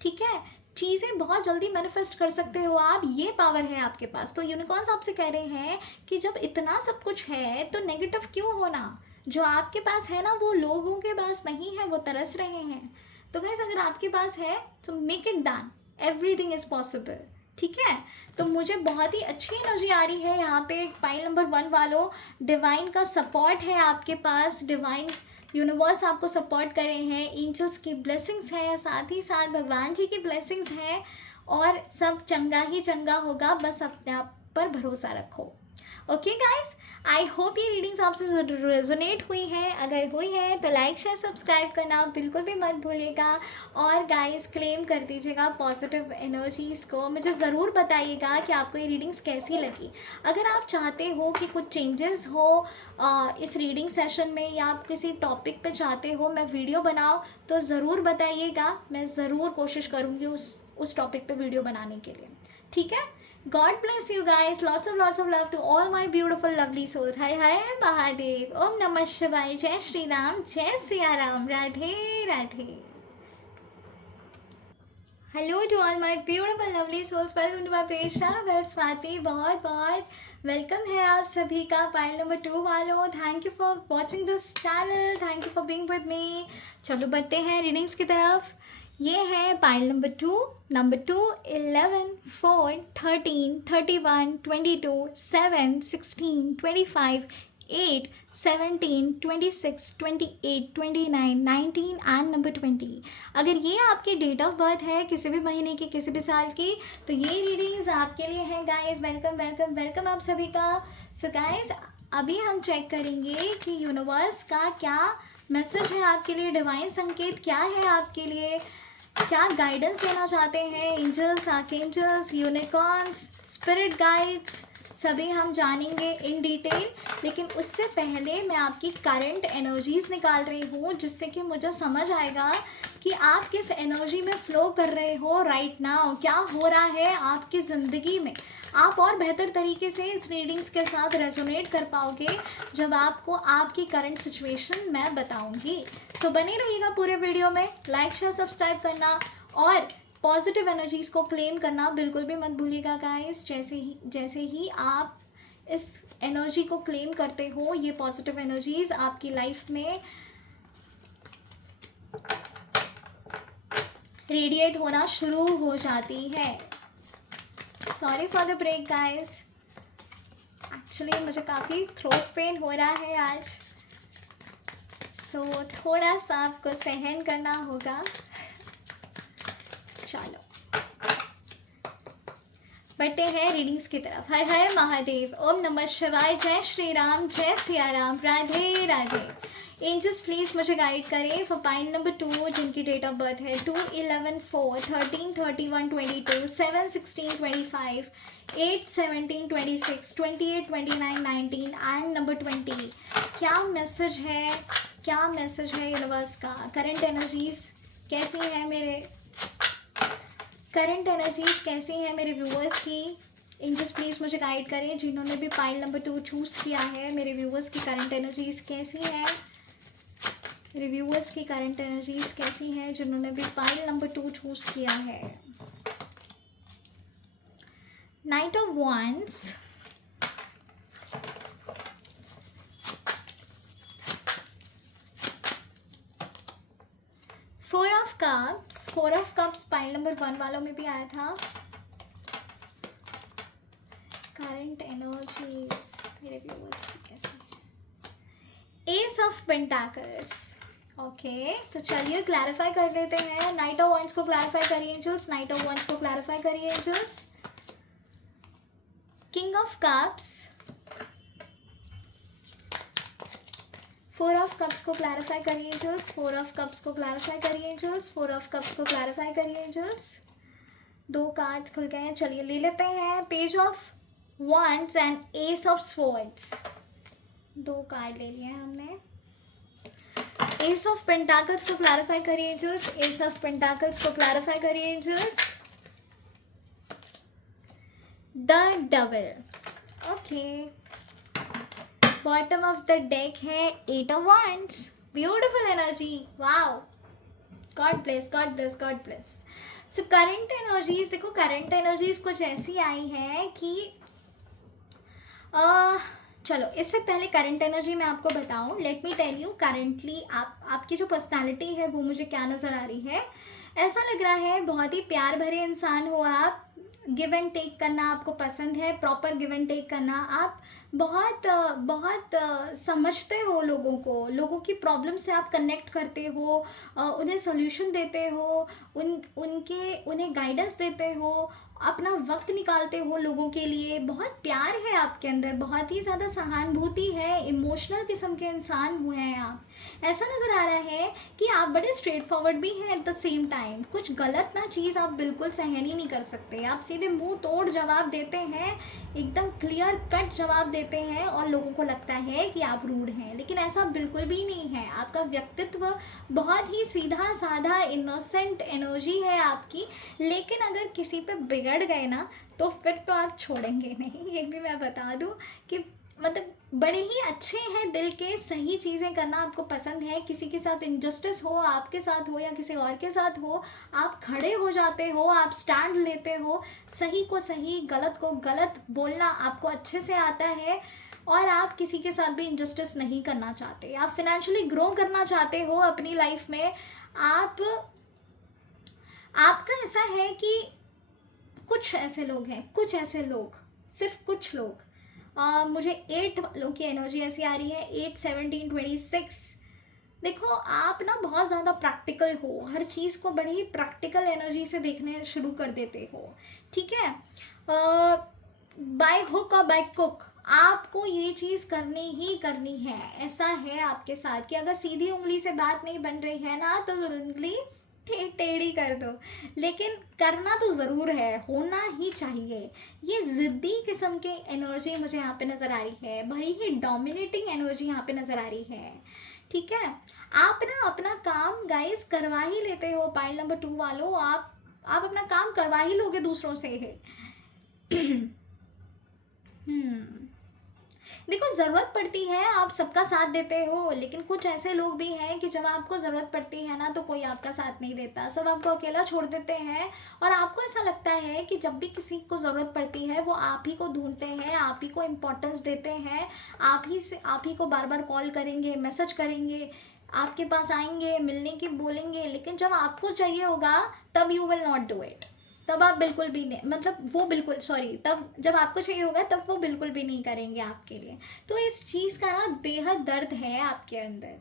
ठीक है, चीज़ें बहुत जल्दी मैनिफेस्ट कर सकते हो आप, ये पावर है आपके पास। तो यूनिकॉर्न्स आपसे कह रहे हैं कि जब इतना सब कुछ है तो नेगेटिव क्यों होना। जो आपके पास है ना वो लोगों के पास नहीं है, वो तरस रहे हैं। तो गाइस, अगर आपके पास है तो make it done, everything is possible. ठीक है, तो मुझे बहुत ही अच्छी एनर्जी आ रही है यहाँ पे। पाइल नंबर 1 वालों, डिवाइन का सपोर्ट है आपके पास, डिवाइन यूनिवर्स आपको सपोर्ट कर रहे हैं, एंजल्स की ब्लेसिंग्स हैं, साथ ही साथ भगवान जी की ब्लेसिंग्स हैं, और सब चंगा ही चंगा होगा। बस अपने आप पर भरोसा रखो। ओके गाइस, आई होप ये रीडिंग्स आपसे रेजोनेट हुई है। अगर हुई है तो लाइक शेयर सब्सक्राइब करना बिल्कुल भी मत भूलिएगा। और गाइस, क्लेम कर दीजिएगा पॉजिटिव एनर्जीज़ को। मुझे ज़रूर बताइएगा कि आपको ये रीडिंग्स कैसी लगी। अगर आप चाहते हो कि कुछ चेंजेस हो इस रीडिंग सेशन में, या आप किसी टॉपिक पे चाहते हो मैं वीडियो बनाऊँ, तो ज़रूर बताइएगा। मैं ज़रूर कोशिश करूँगी उस टॉपिक पे वीडियो बनाने के लिए। ठीक है, God bless you guys. Lots of love to all my beautiful lovely souls. हर हर महादेव, ओम नमः शिवाय, जय श्री राम, जय Siya Ram, Radhe Radhe. Hello to all my beautiful lovely souls, welcome to my page tarot girls Swati. बहुत बहुत वेलकम है आप सभी का। पाइल नंबर 2 वालों, thank you for watching this channel, thank you for being with me. चलो बढ़ते हैं रीडिंग्स की तरफ। ये है pile number 2, number 2, 11, 4, 13, 31, 22, 7, 16, 25, 8, 17, 26, 28, 29, 19 and number 20। अगर ये आपकी डेट ऑफ बर्थ है, किसी भी महीने की, किसी भी साल की, तो ये रीडिंग्स आपके लिए है गाइस। वेलकम वेलकम वेलकम आप सभी का। सो गाइस, अभी हम चेक करेंगे कि यूनिवर्स का क्या मैसेज है आपके लिए, डिवाइन संकेत क्या है आपके लिए, क्या गाइडेंस देना चाहते हैं angels, archangels, unicorns, spirit guides, सभी हम जानेंगे इन डिटेल। लेकिन उससे पहले मैं आपकी करंट एनर्जीज़ निकाल रही हूँ, जिससे कि मुझे समझ आएगा कि आप किस एनर्जी में फ़्लो कर रहे हो राइट नाउ, क्या हो रहा है आपकी ज़िंदगी में। आप और बेहतर तरीके से इस रीडिंग्स के साथ रेजोनेट कर पाओगे जब आपको आपकी करंट सिचुएशन मैं बताऊंगी। सो बने रहिएगा पूरे वीडियो में। लाइक शेयर सब्सक्राइब करना और पॉजिटिव एनर्जीज़ को क्लेम करना बिल्कुल भी मत भूलिएगा गाइस। जैसे ही आप इस एनर्जी को क्लेम करते हो, ये पॉजिटिव एनर्जीज़ आपकी लाइफ में रेडिएट होना शुरू हो जाती है। Sorry for the break guys, actually मुझे काफ़ी थ्रोट पेन हो रहा है आज, सो थोड़ा सा आपको सहन करना होगा। चलो बढ़ते हैं रीडिंग्स की तरफ। हर हर महादेव, ओम नमः शिवाय, जय श्री राम, जय सिया राम, राधे राधे। एंजल्स प्लीज़ मुझे गाइड करें फॉर पाइल नंबर 2 जिनकी डेट ऑफ बर्थ है 2, 11, 4, 13, 31, 22, 7, 16, 25, 8, 17, 26, 28, 29, 19 एंड नंबर 20। क्या मैसेज है, क्या मैसेज है यूनिवर्स का? करंट एनर्जीज कैसी है मेरे, करंट एनर्जीज कैसी हैं मेरे व्यूअर्स की? एंजल्स प्लीज़ मुझे गाइड करें, जिन्होंने भी पाइल नंबर 2 चूज़ किया है, मेरे व्यूअर्स की करंट एनर्जीज कैसी है? मेरे व्यूअर्स की करंट एनर्जीज कैसी हैं जिन्होंने भी पाइल नंबर 2 चूज़ किया है? Night of wands, four of cups, four of cups pile number 1 वालों में भी आया था। करंट एनर्जीज मेरे व्यूअर्स की कैसी है? एस ऑफ पेंटाकल्स, ओके तो चलिए क्लैरिफाई कर लेते हैं। नाइट ऑफ वांड्स को क्लैरिफाई करिए एंजल्स, नाइट ऑफ वांड्स को क्लैरिफाई करिए angels. King of cups, four of cups को क्लैरिफाई करिए एंजल्स, फोर ऑफ कप्स को क्लैरिफाई करिए एंजल्स, फोर ऑफ कप्स को क्लैरिफाई करिए एंजल्स। 2 कार्ड्स खुल गए हैं, चलिए ले लेते हैं। Page of wands and ace of swords, 2 card ले लिए हमने। एस ऑफ पेंटाकल्स को क्लैरिफाई करिए एंजल्स, एस ऑफ पेंटाकल्स को क्लैरिफाई करिए angels. The double, okay bottom of the deck है 8 of wands, beautiful energy, wow, god bless, god bless, god bless. So current energies, देखो current energies कुछ ऐसी आई है कि चलो इससे पहले करंट एनर्जी मैं आपको बताऊं, let me tell you currently आपकी जो पर्सनालिटी है वो मुझे क्या नज़र आ रही है। ऐसा लग रहा है बहुत ही प्यार भरे इंसान हो आप, गिव एंड टेक करना आपको पसंद है, प्रॉपर गिव एंड टेक करना। आप बहुत बहुत समझते हो लोगों को, लोगों की प्रॉब्लम से आप कनेक्ट करते हो, उन्हें सॉल्यूशन देते हो, उन्हें गाइडेंस देते हो, अपना वक्त निकालते हो लोगों के लिए। बहुत प्यार है आपके अंदर, बहुत ही ज़्यादा सहानुभूति है, इमोशनल किस्म के इंसान हुए हैं आप। ऐसा नज़र आ रहा है कि आप बड़े स्ट्रेट फॉरवर्ड भी हैं एट द सेम टाइम। कुछ गलत ना चीज़ आप बिल्कुल सहन ही नहीं कर सकते, आप सीधे मुंह तोड़ जवाब देते हैं, एकदम क्लियर कट जवाब देते हैं और लोगों को लगता है कि आप रूड हैं, लेकिन ऐसा बिल्कुल भी नहीं है। आपका व्यक्तित्व बहुत ही सीधा साधा इनोसेंट एनर्जी है आपकी, लेकिन अगर किसी पे बिगड़ गए ना तो फिर तो आप छोड़ेंगे नहीं। ये भी मैं बता दूं कि मतलब बड़े ही अच्छे हैं दिल के, सही चीज़ें करना आपको पसंद है। किसी के साथ इनजस्टिस हो, आपके साथ हो या किसी और के साथ हो, आप खड़े हो जाते हो, आप स्टैंड लेते हो, सही को सही, गलत को गलत बोलना आपको अच्छे से आता है और आप किसी के साथ भी इनजस्टिस नहीं करना चाहते। आप फिनेंशियली ग्रो करना चाहते हो अपनी लाइफ में। आपका ऐसा है कि कुछ ऐसे लोग हैं, कुछ ऐसे लोग, सिर्फ कुछ लोग, मुझे 8 वालों की एनर्जी ऐसी आ रही है, 8, 17, 26। देखो आप ना बहुत ज़्यादा प्रैक्टिकल हो, हर चीज़ को बड़े ही प्रैक्टिकल एनर्जी से देखने शुरू कर देते हो, ठीक है। बाय हुक और बाय कुक आपको ये चीज़ करनी ही करनी है। ऐसा है आपके साथ कि अगर सीधी उंगली से बात नहीं बन रही है ना तो उंगली टेढ़ी कर दो, लेकिन करना तो ज़रूर है, होना ही चाहिए। ये ज़िद्दी किस्म की एनर्जी मुझे यहाँ पे नज़र आ रही है, बड़ी ही डोमिनेटिंग एनर्जी यहाँ पे नज़र आ रही है, ठीक है। आप ना अपना काम गाइस करवा ही लेते हो, पाइल नंबर 2 वालों, आप अपना काम करवा ही लोगे दूसरों से है। देखो ज़रूरत पड़ती है आप सबका साथ देते हो, लेकिन कुछ ऐसे लोग भी हैं कि जब आपको ज़रूरत पड़ती है ना तो कोई आपका साथ नहीं देता, सब आपको अकेला छोड़ देते हैं। और आपको ऐसा लगता है कि जब भी किसी को ज़रूरत पड़ती है वो आप ही को ढूंढते हैं, आप ही को इम्पोर्टेंस देते हैं, आप ही को बार बार कॉल करेंगे, मैसेज करेंगे, आपके पास आएंगे, मिलने की बोलेंगे, लेकिन जब आपको चाहिए होगा तब you will not do it. तब आप बिल्कुल भी नहीं, मतलब वो बिल्कुल, सॉरी, तब जब आपको चाहिए होगा तब वो बिल्कुल भी नहीं करेंगे आपके लिए। तो इस चीज़ का ना बेहद दर्द है आपके अंदर।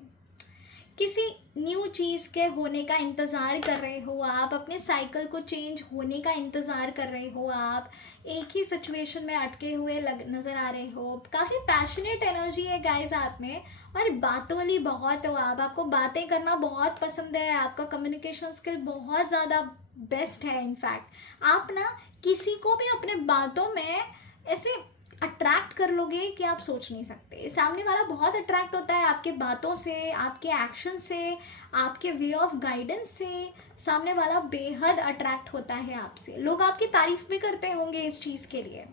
किसी न्यू चीज़ के होने का इंतज़ार कर रहे हो आप, अपने साइकिल को चेंज होने का इंतज़ार कर रहे हो आप, एक ही सिचुएशन में अटके हुए नज़र आ रहे हो। काफ़ी पैशनेट एनर्जी है गाइस आप में, और बातों वाली बहुत हो आप, आपको बातें करना बहुत पसंद है, आपका कम्युनिकेशन स्किल बहुत ज़्यादा बेस्ट है। इनफैक्ट आप ना किसी को भी अपने बातों में ऐसे अट्रैक्ट कर लोगे कि आप सोच नहीं सकते। सामने वाला बहुत अट्रैक्ट होता है आपके बातों से, आपके एक्शन से, आपके वे ऑफ गाइडेंस से। सामने वाला बेहद अट्रैक्ट होता है आपसे। लोग आपकी तारीफ भी करते होंगे इस चीज़ के लिए।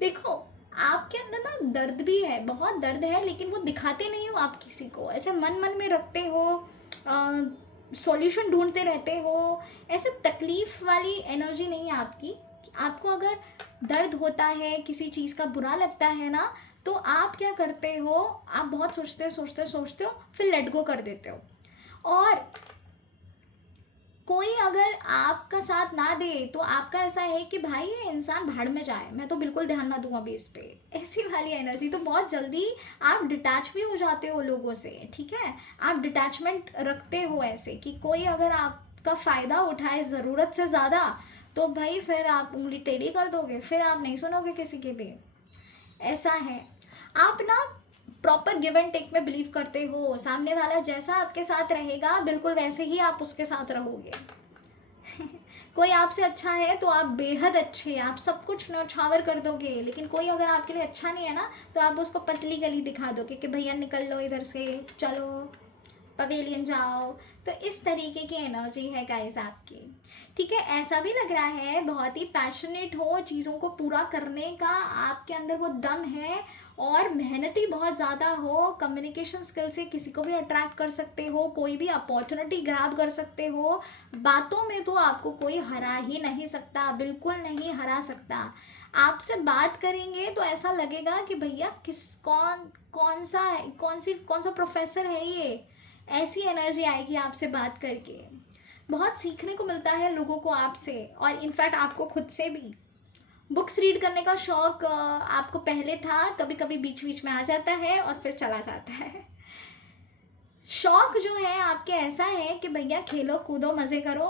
देखो, आपके अंदर ना दर्द भी है, बहुत दर्द है, लेकिन वो दिखाते नहीं हो आप किसी को, ऐसे मन मन में रखते हो, सॉल्यूशन ढूंढते रहते हो। ऐसे तकलीफ वाली एनर्जी नहीं है आपकी। आपको अगर दर्द होता है, किसी चीज़ का बुरा लगता है ना, तो आप क्या करते हो, आप बहुत सोचते हो, फिर लेट गो कर देते हो। और कोई अगर आपका साथ ना दे तो आपका ऐसा है कि भाई ये इंसान भाड़ में जाए, मैं तो बिल्कुल ध्यान ना दूंगा अभी इस पे, ऐसी वाली एनर्जी। तो बहुत जल्दी आप डिटैच भी हो जाते हो लोगों से, ठीक है। आप डिटैचमेंट रखते हो ऐसे कि कोई अगर आपका फ़ायदा उठाए ज़रूरत से ज़्यादा, तो भाई फिर आप उंगली टेढ़ी कर दोगे, फिर आप नहीं सुनोगे किसी की भी। ऐसा है। आप ना प्रॉपर गिव एंड टेक में बिलीव करते हो। सामने वाला जैसा आपके साथ रहेगा बिल्कुल वैसे ही आप उसके साथ रहोगे। कोई आपसे अच्छा है तो आप बेहद अच्छे, आप सब कुछ न्यौछावर कर दोगे। लेकिन कोई अगर आपके लिए अच्छा नहीं है ना, तो आप उसको पतली गली दिखा दोगे कि भैया निकल लो इधर से, चलो पवेलियन जाओ। तो इस तरीके की एनर्जी है गाइस आपकी, ठीक है। ऐसा भी लग रहा है बहुत ही पैशनेट हो, चीज़ों को पूरा करने का आपके अंदर वो दम है, और मेहनती बहुत ज़्यादा हो। कम्युनिकेशन स्किल से किसी को भी अट्रैक्ट कर सकते हो, कोई भी अपॉर्चुनिटी ग्रैब कर सकते हो। बातों में तो आपको कोई हरा ही नहीं सकता, बिल्कुल नहीं हरा सकता। आपसे बात करेंगे तो ऐसा लगेगा कि भैया कौन सा प्रोफेसर है ये, ऐसी एनर्जी आएगी आपसे बात करके। बहुत सीखने को मिलता है लोगों को आपसे, और इनफैक्ट आपको खुद से भी। बुक्स रीड करने का शौक आपको पहले था, कभी कभी बीच बीच में आ जाता है और फिर चला जाता है। शौक जो है आपके ऐसा है कि भैया खेलो कूदो मज़े करो,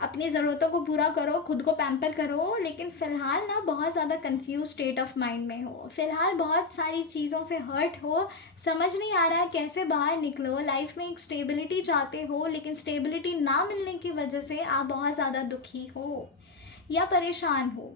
अपनी ज़रूरतों को पूरा करो, खुद को पैम्पर करो, लेकिन फ़िलहाल ना बहुत ज़्यादा कंफ्यूज स्टेट ऑफ माइंड में हो, फ़िलहाल बहुत सारी चीज़ों से हर्ट हो, समझ नहीं आ रहा कैसे बाहर निकलो। लाइफ में एक स्टेबिलिटी चाहते हो, लेकिन स्टेबिलिटी ना मिलने की वजह से आप बहुत ज़्यादा दुखी हो या परेशान हो।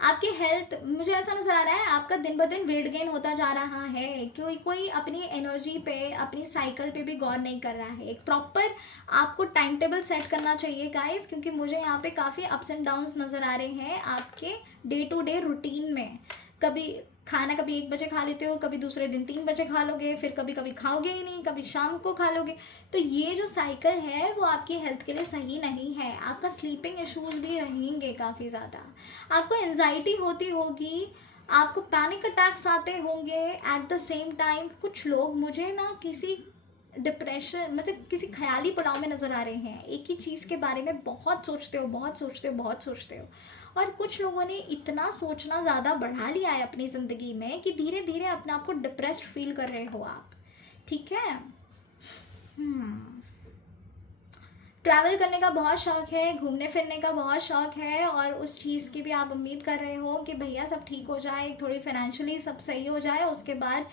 आपकी हेल्थ, मुझे ऐसा नज़र आ रहा है आपका दिन ब दिन वेट गेन होता जा रहा है। कोई अपनी एनर्जी पे, अपनी साइकिल पे भी गौर नहीं कर रहा है। एक प्रॉपर आपको टाइम टेबल सेट करना चाहिए गाइस, क्योंकि मुझे यहाँ पे काफ़ी अप्स एंड डाउन्स नज़र आ रहे हैं आपके डे टू डे रूटीन में। कभी खाना कभी 1 बजे खा लेते हो, कभी दूसरे दिन 3 बजे खा लोगे, फिर कभी कभी खाओगे ही नहीं, कभी शाम को खा लोगे। तो ये जो साइकिल है वो आपकी हेल्थ के लिए सही नहीं है। आपका स्लीपिंग इश्यूज भी रहेंगे काफ़ी ज़्यादा, आपको एंजाइटी होती होगी, आपको पैनिक अटैक्स आते होंगे एट द सेम टाइम। कुछ लोग मुझे ना किसी डिप्रेशन, मतलब किसी ख्याली पुलाव में नज़र आ रहे हैं, एक ही चीज़ के बारे में बहुत सोचते हो, और कुछ लोगों ने इतना सोचना ज़्यादा बढ़ा लिया है अपनी ज़िंदगी में कि धीरे धीरे अपने आप को डिप्रेस्ड फील कर रहे हो आप, ठीक है। ट्रैवल करने का बहुत शौक़ है, घूमने फिरने का बहुत शौक़ है, और उस चीज़ की भी आप उम्मीद कर रहे हो कि भैया सब ठीक हो जाए, थोड़ी फाइनेंशियली सब सही हो जाए, उसके बाद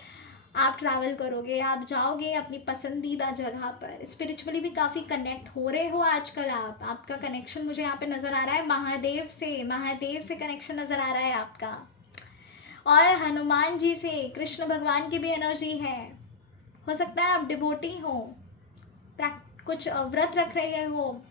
आप ट्रैवल करोगे, आप जाओगे अपनी पसंदीदा जगह पर। स्पिरिचुअली भी काफ़ी कनेक्ट हो रहे हो आजकल आप, आपका कनेक्शन मुझे यहाँ पे नज़र आ रहा है महादेव से कनेक्शन नज़र आ रहा है आपका, और हनुमान जी से, कृष्ण भगवान की भी एनर्जी है। हो सकता है आप डिवोटी हो, कुछ व्रत रख रहे हो,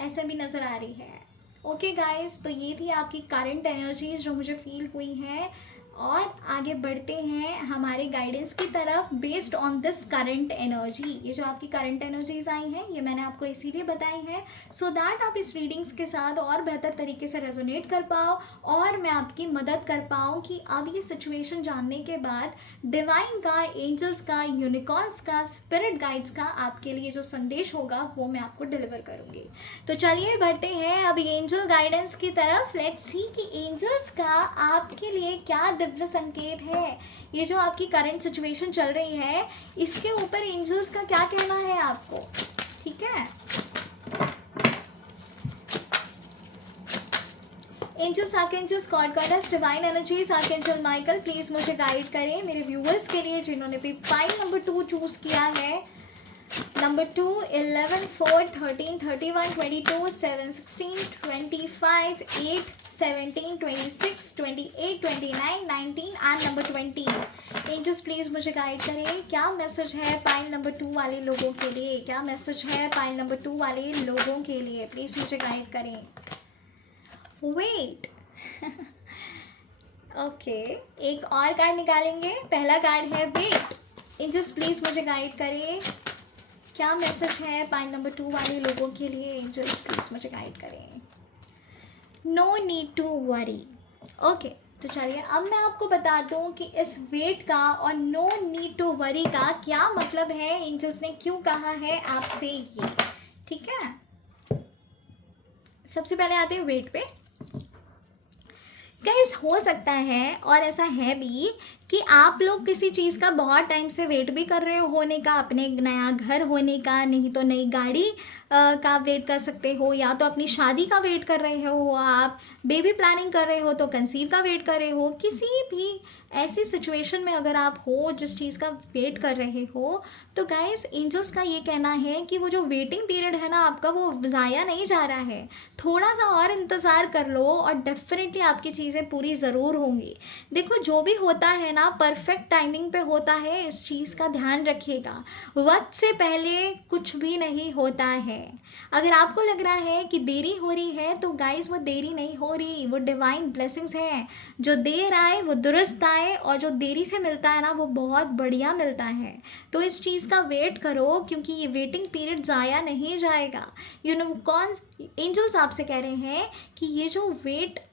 ऐसे भी नज़र आ रही है। ओके गाइस, तो ये थी आपकी करंट एनर्जीज जो मुझे फील हुई हैं। और आगे बढ़ते हैं हमारे गाइडेंस की तरफ based on this current energy. ये जो आपकी करंट एनर्जीज आई हैं ये मैंने आपको इसीलिए बताई हैं सो दैट आप इस रीडिंग्स के साथ और बेहतर तरीके से रेजोनेट कर पाओ और मैं आपकी मदद कर पाऊँ कि अब ये सिचुएशन जानने के बाद डिवाइन का, एंजल्स का, यूनिकॉर्न्स का, स्पिरिट गाइड्स का आपके लिए जो संदेश होगा वो मैं आपको डिलीवर करूँगी। तो चलिए बढ़ते हैं अब एंजल गाइडेंस की तरफ। लेट्स सी कि एंजल्स का आपके लिए क्या दिव्य संकेत है। ये जो आपकी करंट सिचुएशन चल रही है इसके ऊपर एंजल्स का क्या कहना है आपको, ठीक है। Angels, archangels, god goddess, divine energies, archangel Michael please मुझे गाइड करें मेरे व्यूअर्स के लिए जिन्होंने भी पाइल नंबर 2 चूज किया है। Number 2, 11, 4, 13, 31, 22, 7, 16, 25, 8, 17, 26, 28, 29, 19 and number 20। Angels please मुझे गाइड करें क्या मैसेज है पाइल नंबर 2 वाले लोगों के लिए, क्या मैसेज है पाइल नंबर 2 वाले लोगों के लिए, प्लीज मुझे गाइड करें। वेट ओके, एक और कार्ड निकालेंगे। पहला कार्ड है वेट। एंजल्स प्लीज मुझे गाइड करें क्या मैसेज है पाइल नंबर 2 वाले लोगों के लिए। एंजल्स प्लीज मुझे गाइड करें। No need to worry. Okay, तो चलिए अब मैं आपको बता दूं कि इस वेट का और नो नीड टू वरी का क्या मतलब है, एंजल्स ने क्यों कहा है आपसे ये, ठीक है। सबसे पहले आते हैं वेट पे। गाइस हो सकता है और ऐसा है भी कि आप लोग किसी चीज़ का बहुत टाइम से वेट भी कर रहे हो होने का, अपने नया घर होने का, नहीं तो नई गाड़ी का वेट कर सकते हो, या तो अपनी शादी का वेट कर रहे हो आप, बेबी प्लानिंग कर रहे हो तो कंसीव का वेट कर रहे हो। किसी भी ऐसी सिचुएशन में अगर आप हो जिस चीज़ का वेट कर रहे हो तो गाइस एंजल्स का ये कहना है कि वो जो वेटिंग पीरियड है ना आपका वो ज़ाया नहीं जा रहा है। थोड़ा सा और इंतज़ार कर लो और डेफिनेटली आपकी चीज़ें पूरी ज़रूर होंगी। देखो जो भी होता है ना परफेक्ट टाइमिंग पे होता है, इस चीज़ का ध्यान रखिएगा। वक्त से पहले कुछ भी नहीं होता है। अगर आपको लग रहा है कि देरी हो रही है तो गाइस वो देरी नहीं हो रही, वो डिवाइन ब्लेसिंग्स हैं। जो देर आए वो दुरुस्त आए और जो देरी से मिलता है ना वो बहुत बढ़िया मिलता है। तो इस चीज़ का वेट करो क्योंकि ये वेटिंग पीरियड ज़ाया नहीं जाएगा। यूनिकॉर्न्स एंजल्स आपसे कह रहे हैं कि ये जो वेट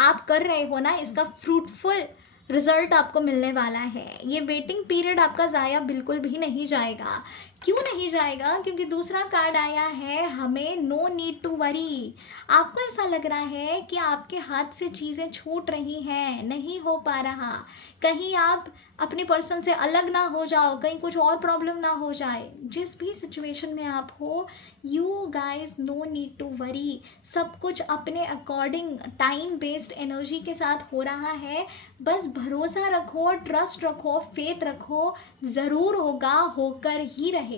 आप कर रहे हो ना इसका फ्रूटफुल रिजल्ट आपको मिलने वाला है। ये वेटिंग पीरियड आपका ज़ाया बिल्कुल भी नहीं जाएगा। क्यों नहीं जाएगा? क्योंकि दूसरा कार्ड आया है हमें नो नीड टू वरी। आपको ऐसा लग रहा है कि आपके हाथ से चीज़ें छूट रही हैं, नहीं हो पा रहा, कहीं आप अपनी पर्सन से अलग ना हो जाओ, कहीं कुछ और प्रॉब्लम ना हो जाए। जिस भी सिचुएशन में आप हो you guys no need to worry. सब कुछ अपने अकॉर्डिंग टाइम बेस्ड एनर्जी के साथ हो रहा है। बस भरोसा रखो, ट्रस्ट रखो, फेथ रखो, ज़रूर होगा, होकर ही रहेगा।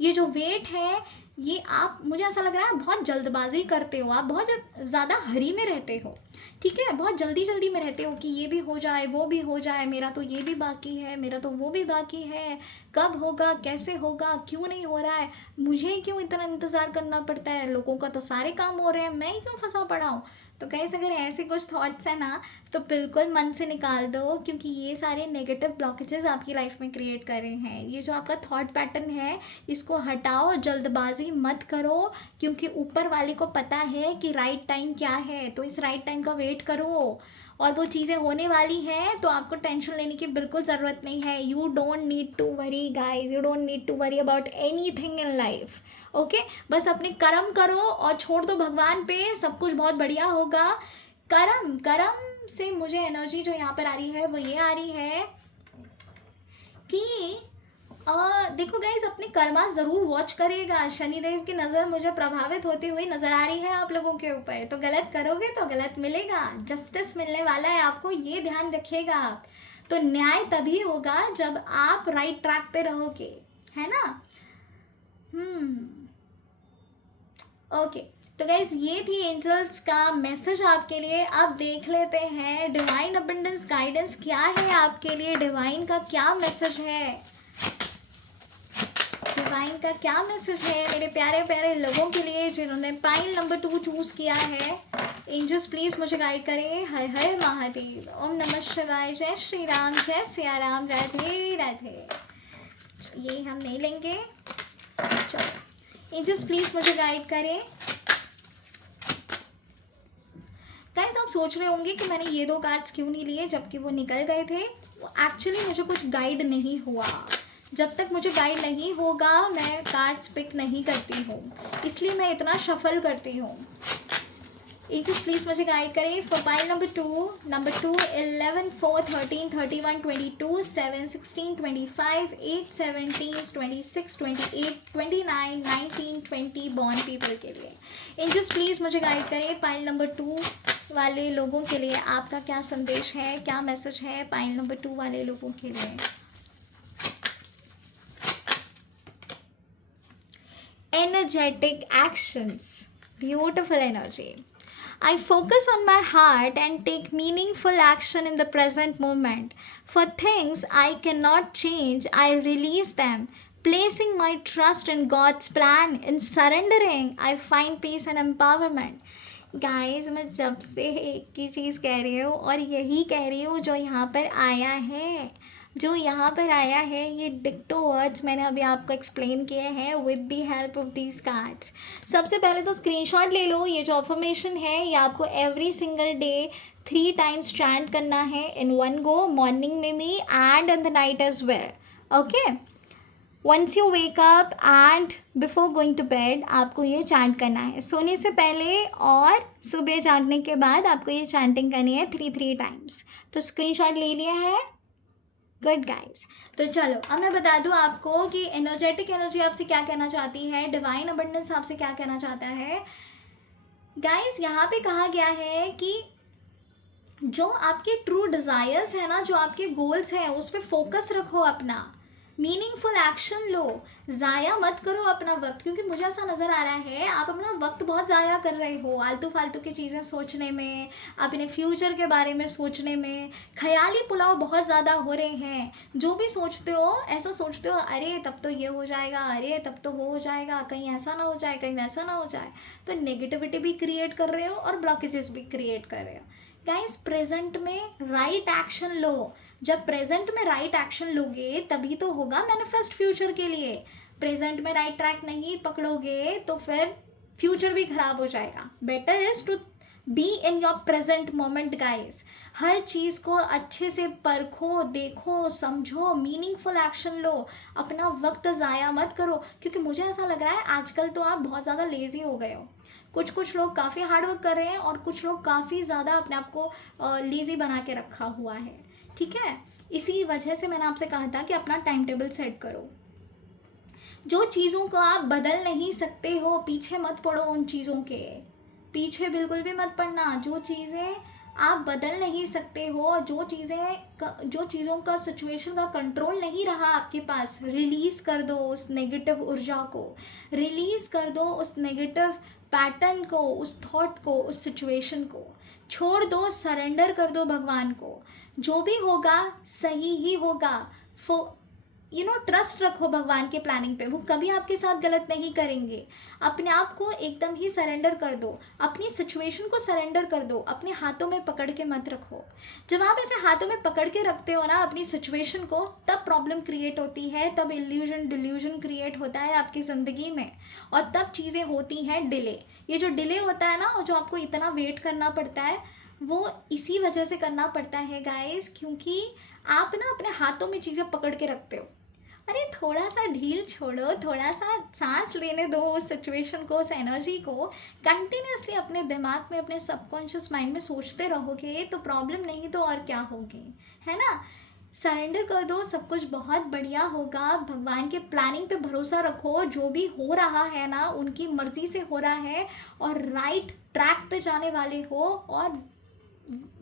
ये जो वेट है ये आप, मुझे ऐसा लग रहा है बहुत जल्दबाजी करते हो, आप बहुत ज़्यादा हरी में रहते हो, ठीक है, बहुत जल्दी जल्दी में रहते हो कि ये भी हो जाए वो भी हो जाए, मेरा तो ये भी बाकी है, मेरा तो वो भी बाकी है, कब होगा, कैसे होगा, क्यों नहीं हो रहा है, मुझे क्यों इतना इंतज़ार करना पड़ता है, लोगों का तो सारे काम हो रहे हैं, मैं ही क्यों फंसा पड़ा हूँ। तो गाइस अगर ऐसे कुछ थॉट्स हैं ना तो बिल्कुल मन से निकाल दो, क्योंकि ये सारे नेगेटिव ब्लॉकेजेस आपकी लाइफ में क्रिएट कर रहे हैं। ये जो आपका थॉट पैटर्न है इसको हटाओ, जल्दबाजी मत करो, क्योंकि ऊपर वाले को पता है कि राइट टाइम क्या है। तो इस राइट टाइम का वेट करो और वो चीज़ें होने वाली हैं, तो आपको टेंशन लेने की बिल्कुल ज़रूरत नहीं है। You don't need to worry guys, you don't need to worry about anything in life. Okay, बस अपने कर्म करो और छोड़ दो भगवान पे, सब कुछ बहुत बढ़िया होगा। कर्म से मुझे एनर्जी जो यहाँ पर आ रही है वो ये आ रही है कि देखो गाइज अपने कर्मा ज़रूर वॉच करिएगा। शनिदेव की नज़र मुझे प्रभावित होती हुई नज़र आ रही है आप लोगों के ऊपर। तो गलत करोगे तो गलत मिलेगा, जस्टिस मिलने वाला है आपको, ये ध्यान रखिएगा आप। तो न्याय तभी होगा जब आप राइट ट्रैक पे रहोगे, है ना। ओके, तो गाइज ये थी एंजल्स का मैसेज आपके लिए। अब देख लेते हैं डिवाइन अबंडेंस गाइडेंस क्या है आपके लिए, डिवाइन का क्या मैसेज है, डिवाइन का क्या मैसेज है मेरे प्यारे प्यारे लोगों के लिए जिन्होंने पाइल नंबर 2 चूज़ किया है। एंजल्स प्लीज़ मुझे गाइड करें। हर हर महादेव, ओम नमः शिवाय, जय श्री राम, जय सिया राम, राधे राधे। ये हम नहीं लेंगे। चलो एंजल्स प्लीज़ मुझे गाइड करें। गाइस आप सोच रहे होंगे कि मैंने ये 2 कार्ड्स क्यों नहीं लिए जबकि वो निकल गए थे। वो एक्चुअली मुझे कुछ गाइड नहीं हुआ। जब तक मुझे गाइड नहीं होगा मैं कार्ड्स पिक नहीं करती हूँ, इसलिए मैं इतना शफल करती हूँ। एंजल्स प्लीज़ मुझे गाइड करें for pile number 2, 11, 4, 13, 31, 22, 7, 16, 25, 8, 17, 26, 28, 29, 19, 20 born people के लिए। एंजल्स प्लीज़ मुझे गाइड करें पाइल नंबर 2 वाले लोगों के लिए आपका क्या संदेश है, क्या मैसेज है पाइल नंबर 2 वाले लोगों के लिए। Energetic actions, beautiful energy. I focus on my heart and take meaningful action in the present moment. For things I cannot change, I release them. Placing my trust in God's plan, in surrendering, I find peace and empowerment. Guys मैं जब से एक ही चीज़ कह रही हूँ और यही कह रही हूँ जो यहाँ पर आया है, जो यहाँ पर आया है। ये डिक्टो वर्ड्स मैंने अभी आपको एक्सप्लेन किए हैं with the help of these cards. सबसे पहले तो स्क्रीनशॉट ले लो। ये जो अफर्मेशन है ये आपको every single day 3 times chant करना है इन वन गो, मॉर्निंग में भी and in the night as well. Okay, once you wake up and before going to bed आपको ये चैंट करना है, सोने से पहले और सुबह जागने के बाद आपको ये चैंटिंग करनी है 3 टाइम्स। तो स्क्रीनशॉट ले लिया है? Good guys. तो चलो अब मैं बता दूँ आपको कि एनर्जेटिक एनर्जी आपसे क्या कहना चाहती है, डिवाइन अबंडेंस आपसे क्या कहना चाहता है। गाइज यहाँ पे कहा गया है कि जो आपके ट्रू डिज़ायर्स है ना, जो आपके गोल्स हैं उस पर फोकस रखो, अपना मीनिंगफुल एक्शन लो, ज़ाया मत करो अपना वक्त। क्योंकि मुझे ऐसा नज़र आ रहा है आप अपना वक्त बहुत ज़ाया कर रहे हो आलतू फालतू की चीज़ें सोचने में, अपने फ्यूचर के बारे में सोचने में। ख्याली पुलाव बहुत ज़्यादा हो रहे हैं। जो भी सोचते हो ऐसा सोचते हो, अरे तब तो ये हो जाएगा, अरे तब तो वो हो जाएगा, कहीं ऐसा ना हो जाए, कहीं वैसा ना हो जाए। तो नेगेटिविटी भी क्रिएट कर रहे हो और ब्लॉकेजेस भी क्रिएट कर रहे हो। गाइस प्रेजेंट में राइट एक्शन लो। जब प्रेजेंट में राइट एक्शन लोगे तभी तो होगा मैनिफेस्ट फ्यूचर के लिए। प्रेजेंट में राइट ट्रैक नहीं पकड़ोगे तो फिर फ्यूचर भी खराब हो जाएगा। Better is to be in your present moment guys. हर चीज़ को अच्छे से परखो, देखो, समझो, मीनिंगफुल एक्शन लो, अपना वक्त ज़ाया मत करो। क्योंकि मुझे ऐसा लग रहा है आजकल तो आप बहुत ज़्यादा लेज़ी हो गए हो। कुछ लोग काफ़ी हार्ड वर्क कर रहे हैं और कुछ लोग काफ़ी ज़्यादा अपने आप को लेज़ी बना के रखा हुआ है। ठीक है, इसी वजह से मैंने आपसे कहा था कि अपना टाइम टेबल सेट करो। जो चीज़ों को आप बदल नहीं सकते हो पीछे मत पड़ो, उन चीज़ों के पीछे बिल्कुल भी मत पड़ना। जो चीज़ें आप बदल नहीं सकते हो, जो चीज़ों का सिचुएशन का कंट्रोल नहीं रहा आपके पास, रिलीज़ कर दो उस नेगेटिव ऊर्जा को, रिलीज़ कर दो उस नेगेटिव पैटर्न को, उस थॉट को, उस सिचुएशन को छोड़ दो, सरेंडर कर दो भगवान को। जो भी होगा सही ही होगा। ट्रस्ट रखो भगवान के प्लानिंग पे, वो कभी आपके साथ गलत नहीं करेंगे। अपने आप को एकदम ही सरेंडर कर दो, अपनी सिचुएशन को सरेंडर कर दो, अपने हाथों में पकड़ के मत रखो। जब आप ऐसे हाथों में पकड़ के रखते हो ना अपनी सिचुएशन को, तब प्रॉब्लम क्रिएट होती है, तब इल्यूजन डिल्यूजन क्रिएट होता है आपकी ज़िंदगी में, और तब चीज़ें होती हैं डिले। ये जो डिले होता है ना, और जो आपको इतना वेट करना पड़ता है, वो इसी वजह से करना पड़ता है गाइस, क्योंकि आप ना अपने हाथों में चीज़ें पकड़ के रखते हो। अरे थोड़ा सा ढील छोड़ो, थोड़ा सा सांस लेने दो उस सिचुएशन को, उस एनर्जी को। कंटिन्यूसली अपने दिमाग में, अपने सबकॉन्शियस माइंड में सोचते रहोगे तो प्रॉब्लम नहीं तो और क्या होगी, है ना। सरेंडर कर दो, सब कुछ बहुत बढ़िया होगा। भगवान के प्लानिंग पे भरोसा रखो। जो भी हो रहा है ना उनकी मर्जी से हो रहा है और राइट ट्रैक पे जाने वाले हो और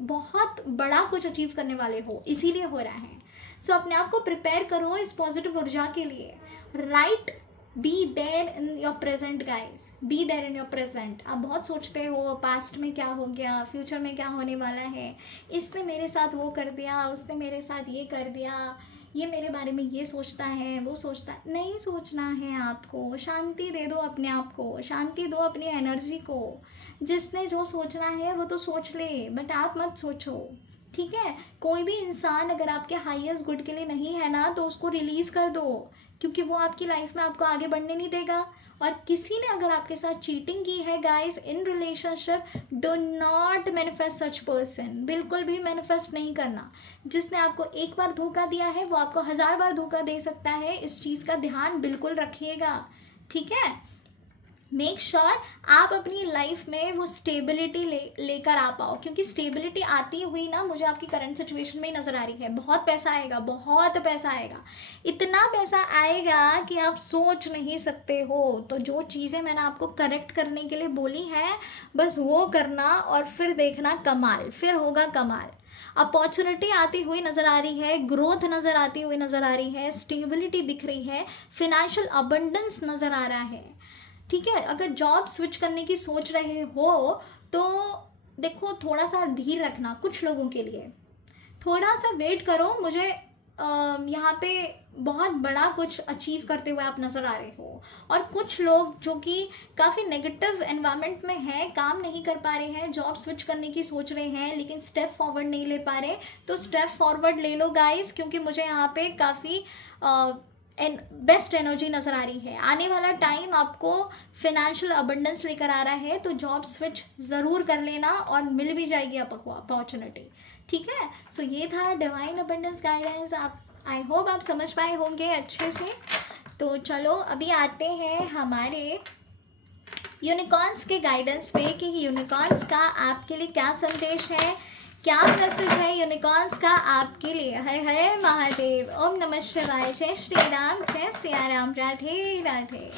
बहुत बड़ा कुछ अचीव करने वाले हो, इसीलिए हो रहा है। सो अपने आप को प्रिपेयर करो इस पॉजिटिव ऊर्जा के लिए। Right, be there in your present guys, be there in your present. आप बहुत सोचते हो पास्ट में क्या हो गया, फ्यूचर में क्या होने वाला है, इसने मेरे साथ वो कर दिया, उसने मेरे साथ ये कर दिया, ये मेरे बारे में ये सोचता है, वो सोचता है। नहीं सोचना है आपको, शांति दे दो अपने आप को, शांति दो अपनी एनर्जी को। जिसने जो सोचना है वो तो सोच ले, बट आप मत सोचो, ठीक है। कोई भी इंसान अगर आपके हाईएस्ट गुड के लिए नहीं है ना, तो उसको रिलीज़ कर दो, क्योंकि वो आपकी लाइफ में आपको आगे बढ़ने नहीं देगा। और किसी ने अगर आपके साथ चीटिंग की है guys in relationship, do not manifest such person, बिल्कुल भी मैनिफेस्ट नहीं करना। जिसने आपको एक बार धोखा दिया है वो आपको 1000 बार धोखा दे सकता है, इस चीज़ का ध्यान बिल्कुल रखिएगा, ठीक है। मेक श्योर आप अपनी लाइफ में वो स्टेबिलिटी लेकर आ पाओ, क्योंकि स्टेबिलिटी आती हुई ना मुझे आपकी करंट सिचुएशन में ही नज़र आ रही है। बहुत पैसा आएगा, बहुत पैसा आएगा, इतना पैसा आएगा कि आप सोच नहीं सकते हो। तो जो चीज़ें मैंने आपको करेक्ट करने के लिए बोली हैं, बस वो करना और फिर देखना कमाल, फिर होगा कमाल। अपॉर्चुनिटी आती हुई नज़र आ रही है, ग्रोथ नज़र आती हुई नज़र आ रही है, स्टेबिलिटी दिख रही है, फिनेंशियल अबंडेंस नज़र आ रहा है, ठीक है। अगर जॉब स्विच करने की सोच रहे हो तो देखो थोड़ा सा धीर रखना, कुछ लोगों के लिए थोड़ा सा वेट करो। मुझे यहाँ पे बहुत बड़ा कुछ अचीव करते हुए आप नज़र आ रहे हो। और कुछ लोग जो कि काफ़ी नेगेटिव एनवायरनमेंट में हैं, काम नहीं कर पा रहे हैं, जॉब स्विच करने की सोच रहे हैं लेकिन स्टेप फॉरवर्ड नहीं ले पा रहे, तो स्टेप फॉरवर्ड ले लो गाइस, क्योंकि मुझे यहाँ पे काफ़ी बेस्ट एनर्जी नज़र आ रही है। आने वाला टाइम आपको फिनेंशियल अबंडेंस लेकर आ रहा है, तो जॉब स्विच ज़रूर कर लेना और मिल भी जाएगी आपको अपॉर्चुनिटी, ठीक है। सो ये था डिवाइन अबंडेंस गाइडेंस। आप आई होप आप समझ पाए होंगे अच्छे से। तो चलो अभी आते हैं हमारे यूनिकॉर्न्स के गाइडेंस पे कि यूनिकॉर्न्स का आपके लिए क्या संदेश है, क्या मैसेज है यूनिकॉर्न्स का आपके लिए। हर हर महादेव, ओम नमः शिवाय, जय श्री राम, जय सिया राम, राधे राधे।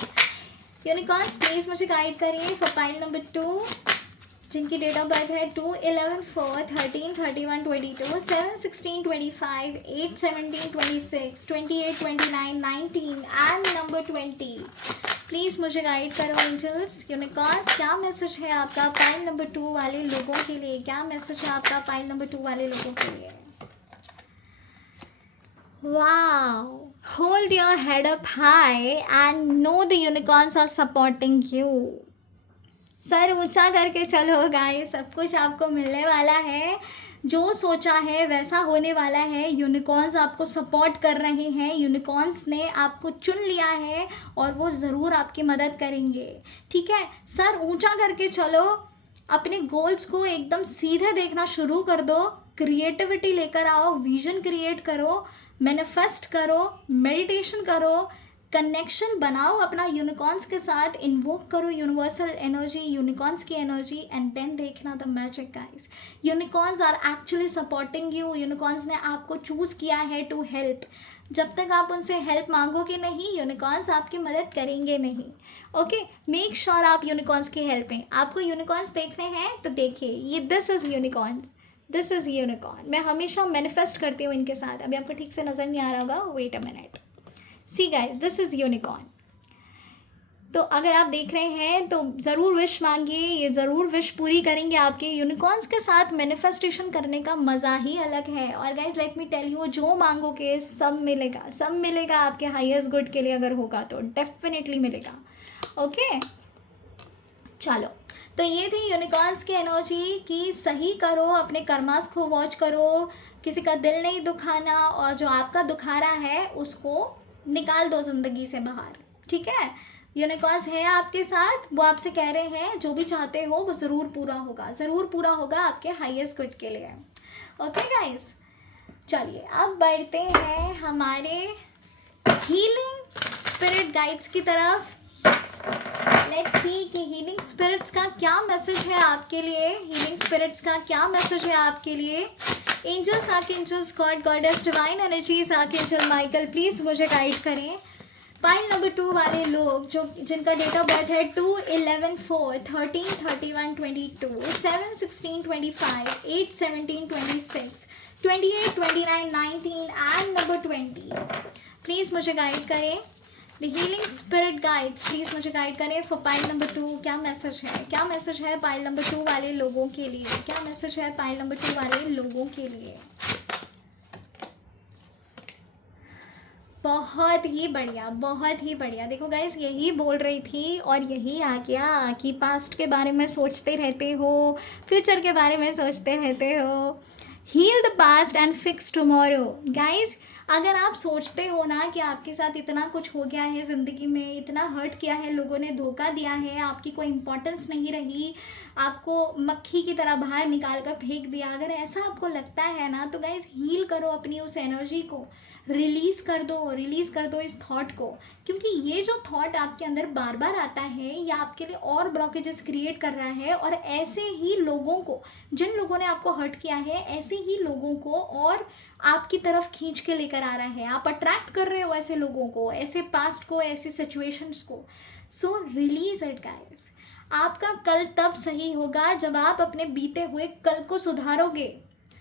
यूनिकॉर्न्स प्लीज़ मुझे गाइड करिए फॉर पाइल नंबर 2, जिनकी डेट ऑफ बर्थ है 2, 11, 4, 13, 31, 22, 7, 16, 25, 8, 17, 26, 28, 29, 19 एंड नंबर 20। प्लीज़ मुझे गाइड करो एंजल्स। यूनिकॉर्न्स क्या मैसेज है आपका पाइल नंबर 2 वाले लोगों के लिए, क्या मैसेज है आपका पाइल नंबर 2 वाले लोगों के लिए। Wow, hold your head up high and know the unicorns are supporting you. सर ऊंचा करके चलो गाइस, सब कुछ आपको मिलने वाला है, जो सोचा है वैसा होने वाला है। यूनिकॉर्न्स आपको सपोर्ट कर रहे हैं, यूनिकॉर्न्स ने आपको चुन लिया है और वो ज़रूर आपकी मदद करेंगे, ठीक है। सर ऊंचा करके चलो, अपने गोल्स को एकदम सीधे देखना शुरू कर दो, क्रिएटिविटी लेकर आओ, विजन क्रिएट करो, मैनिफेस्ट करो, मेडिटेशन करो, कनेक्शन बनाओ अपना यूनिकॉर्न्स के साथ, इन्वोक करो यूनिवर्सल एनर्जी, यूनिकॉर्न्स की एनर्जी, एंड देन देखना the magic guys. Unicorns are actually supporting you. Unicorns ने आपको चूज़ किया है टू हेल्प। जब तक आप उनसे हेल्प मांगोगे नहीं, यूनिकॉर्न्स आपकी मदद करेंगे नहीं। ओके, मेक श्योर आप यूनिकॉर्न्स की हेल्प हैं। आपको यूनिकॉर्न्स देखने हैं तो देखिए, ये this is unicorn, this is unicorn. मैं हमेशा मैनिफेस्ट करती हूँ इनके साथ। अभी आपको ठीक से नज़र नहीं आ रहा होगा, wait a minute. See guys, this is unicorn. तो अगर आप देख रहे हैं तो ज़रूर विश मांगिए, ये ज़रूर विश पूरी करेंगे आपके। यूनिकॉर्न्स के साथ मैनिफेस्टेशन करने का मज़ा ही अलग है। और guys let me tell you, जो मांगोगे सब मिलेगा, सब मिलेगा आपके हाईएस्ट गुड के लिए। अगर होगा तो डेफिनेटली मिलेगा। ओके चलो, तो ये थी यूनिकॉर्न्स की एनर्जी कि सही करो, अपने कर्मास को वॉच करो, किसी का दिल नहीं दुखाना, और जो आपका दुखा रहा है उसको निकाल दो ज़िंदगी से बाहर, ठीक है। यूनिकॉर्न्स है आपके साथ, वो आपसे कह रहे हैं जो भी चाहते हो वो ज़रूर पूरा होगा, ज़रूर पूरा होगा आपके हाईएस्ट गुड के लिए। ओके गाइस, चलिए अब बढ़ते हैं हमारे हीलिंग स्पिरिट गाइड्स की तरफ। लेट्स सी कि हीलिंग स्पिरिट्स का क्या मैसेज है आपके लिए, हीलिंग स्पिरिट्स का क्या मैसेज है आपके लिए। Angels, archangels, god, goddess, divine energies, archangel Michael, please मुझे गाइड करें। पाइल नंबर 2 वाले लोग जिनका डेट ऑफ बर्थ है 2, 11, 4, 13, 31, 22, 7, 16, 25, 8, 17, 26, 28, 29, 19 एंड नंबर 20। प्लीज़ मुझे गाइड करें। The healing spirit guides, please मुझे गाइड करें फॉर पाइल नंबर 2। क्या मैसेज है, क्या मैसेज है पाइल नंबर 2 वाले लोगों के लिए, क्या मैसेज है पाइल नंबर 2 वाले लोगों के लिए। बहुत ही बढ़िया, बहुत ही बढ़िया। देखो गाइस, यही बोल रही थी और यही आ गया कि पास्ट के बारे में सोचते रहते हो, फ्यूचर के बारे में सोचते रहते हो। Heal the past and fix tomorrow. Guys, अगर आप सोचते हो ना कि आपके साथ इतना कुछ हो गया है ज़िंदगी में, इतना हर्ट किया है, लोगों ने धोखा दिया है, आपकी कोई इंपॉर्टेंस नहीं रही, आपको मक्खी की तरह बाहर निकाल कर फेंक दिया, अगर ऐसा आपको लगता है ना, तो गाइस हील करो अपनी उस एनर्जी को, रिलीज़ कर दो इस थॉट को। क्योंकि ये जो थॉट आपके अंदर बार बार आता है, ये आपके लिए और ब्लॉकेजेस क्रिएट कर रहा है, और ऐसे ही लोगों को, जिन लोगों ने आपको हर्ट किया है, ऐसे ही लोगों को और आपकी तरफ खींच के लेकर आ रहा है। आप अट्रैक्ट कर रहे हो ऐसे लोगों को, ऐसे पास्ट को, ऐसे सिचुएशंस को। सो रिलीज इट गाइस। आपका कल तब सही होगा जब आप अपने बीते हुए कल को सुधारोगे।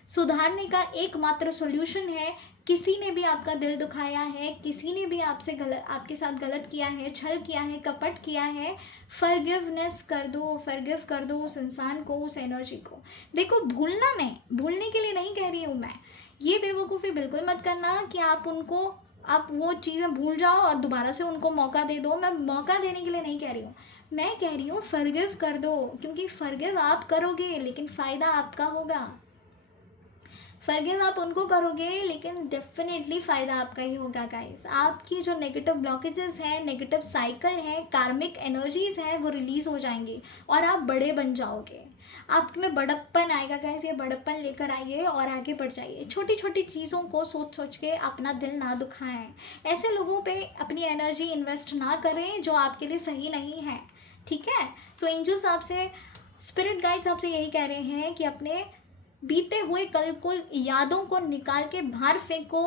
सुधारने का एकमात्र सॉल्यूशन है, किसी ने भी आपका दिल दुखाया है, किसी ने भी आपके साथ गलत किया है, छल किया है, कपट किया है, फॉरगिव कर दो उस इंसान को, उस एनर्जी को। देखो, भूलना नहीं, भूलने के लिए नहीं कह रही हूँ मैं, ये बेवकूफ़ी बिल्कुल मत करना कि आप वो चीज़ें भूल जाओ और दोबारा से उनको मौका दे दो। मैं मौका देने के लिए नहीं कह रही हूँ, मैं कह रही हूँ फॉरगिव कर दो। क्योंकि फॉरगिव आप करोगे लेकिन फ़ायदा आपका होगा। फॉरगिव आप उनको करोगे लेकिन डेफिनेटली फ़ायदा आपका ही होगा गाइस। आपकी जो नेगेटिव ब्लॉकेजेस हैं, नेगेटिव साइकिल है, कार्मिक एनर्जीज हैं, वो रिलीज़ हो जाएंगी और आप बड़े बन जाओगे। आप में बड़प्पन आएगा गाइस। ये बड़प्पन लेकर आइए और आगे बढ़ जाइए। छोटी छोटी चीज़ों को सोच सोच के अपना दिल ना दुखाएं। ऐसे लोगों पे अपनी एनर्जी इन्वेस्ट ना करें जो आपके लिए सही नहीं है, ठीक है। सो एंजल्स आपसे, स्पिरिट गाइड्स आपसे यही कह रहे हैं कि अपने बीते हुए कल को, यादों को निकाल के बाहर फेंको,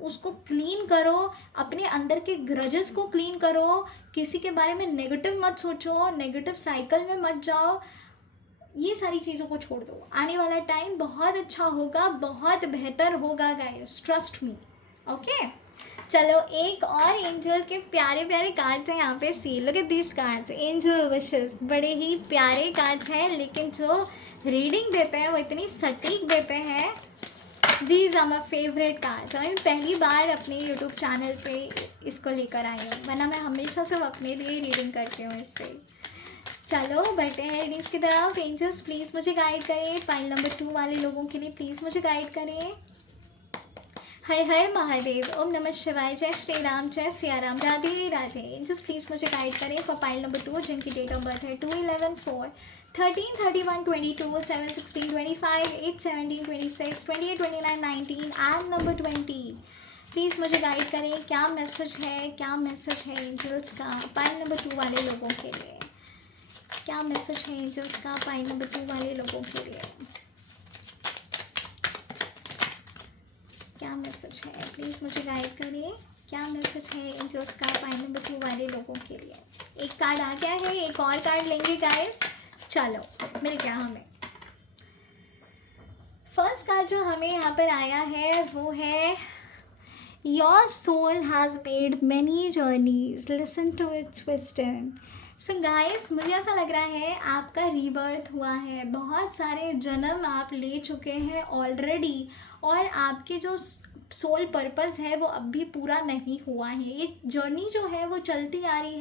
उसको क्लीन करो, अपने अंदर के ग्रजेस को क्लीन करो। किसी के बारे में नेगेटिव मत सोचो, नेगेटिव साइकिल में मत जाओ, ये सारी चीज़ों को छोड़ दो। आने वाला टाइम बहुत अच्छा होगा, बहुत बेहतर होगा गाइस, ट्रस्ट मी। ओके, चलो एक और एंजल के प्यारे प्यारे कार्ड्स हैं यहाँ पे। See look at this cards, angel wishes. बड़े ही प्यारे कार्ड्स हैं, लेकिन जो रीडिंग देते हैं वो इतनी सटीक देते हैं। These are my favourite cards. मैं पहली बार अपने यूट्यूब चैनल पे इसको लेकर आई हूँ, वरना मैं हमेशा सिर्फ अपने लिए रीडिंग करती हूँ इससे। चलो बढ़ते हैं रीडिंग्स की तरफ। एंजल्स प्लीज़ मुझे गाइड करें। पाइल नंबर 2 वाले लोगों के लिए प्लीज़ मुझे गाइड करें। हर हर महादेव, ओम नमः शिवाय, जय श्री राम, जय सिया राम, राधे राधे। एंजल्स प्लीज़ मुझे गाइड करें फॉर पाइल नंबर 2, जिनकी डेट ऑफ बर्थ है 2/11, 4, 13, 31, 22, 7, 16, 25, 8, 17, 26, 28, 29, 19 एंड नंबर 20। प्लीज़ मुझे गाइड करें, क्या मैसेज है एंजल्स का पाइल नंबर 2 वाले लोगों के लिए। क्या मैसेज है एंजल्स का पाइल नंबर 2 वाले लोगों के लिए। क्या मैसेज है, प्लीज़ मुझे गाइड करिए। क्या मैसेज है एंजल्स का पाइल नंबर 2 वाले लोगों के लिए। एक कार्ड आ गया है, एक और कार्ड लेंगे गाइस। चलो, मिल गया हमें। फर्स्ट कार्ड जो हमें यहाँ पर आया है वो है, your soul has made many journeys, listen to its wisdom. So guys, मुझे ऐसा लग रहा है आपका रीबर्थ हुआ है, बहुत सारे जन्म आप ले चुके हैं ऑलरेडी, और आपके जो सोल पर्पस है वो अब भी पूरा नहीं हुआ है। ये जर्नी जो है वो चलती आ रही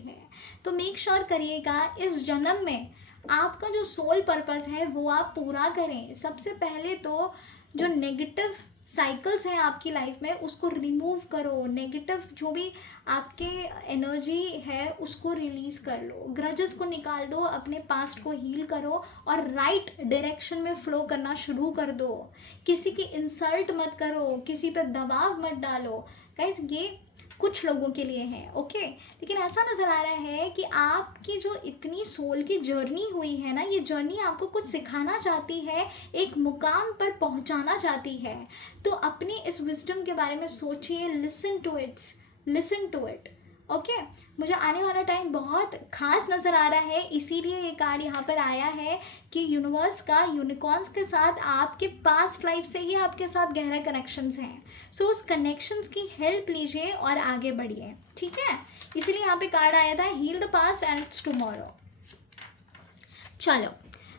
है। तो मेक श्योर करिएगा इस जन्म में आपका जो सोल पर्पस है वो आप पूरा करें। सबसे पहले तो जो नेगेटिव साइकिल्स हैं आपकी लाइफ में उसको रिमूव करो। नेगेटिव जो भी आपके एनर्जी है उसको रिलीज़ कर लो, ग्रजेस को निकाल दो, अपने पास्ट को हील करो और राइट डायरेक्शन में फ्लो करना शुरू कर दो। किसी की इंसल्ट मत करो, किसी पे दबाव मत डालो। गाइस, ये कुछ लोगों के लिए है, ओके। लेकिन ऐसा नज़र आ रहा है कि आपकी जो इतनी सोल की जर्नी हुई है ना, ये जर्नी आपको कुछ सिखाना चाहती है, एक मुकाम पर पहुंचाना चाहती है। तो अपनी इस विजडम के बारे में सोचिए, लिसन टू इट, ओके। मुझे आने वाला टाइम बहुत खास नज़र आ रहा है, इसीलिए ये कार्ड यहाँ पर आया है कि यूनिवर्स का यूनिकॉर्न्स के साथ आपके पास्ट लाइफ से ही आपके साथ गहरा कनेक्शंस हैं। सो उस कनेक्शंस की हेल्प लीजिए और आगे बढ़िए, ठीक है। इसीलिए यहाँ पे कार्ड आया था, heal the past and it's tomorrow. चलो,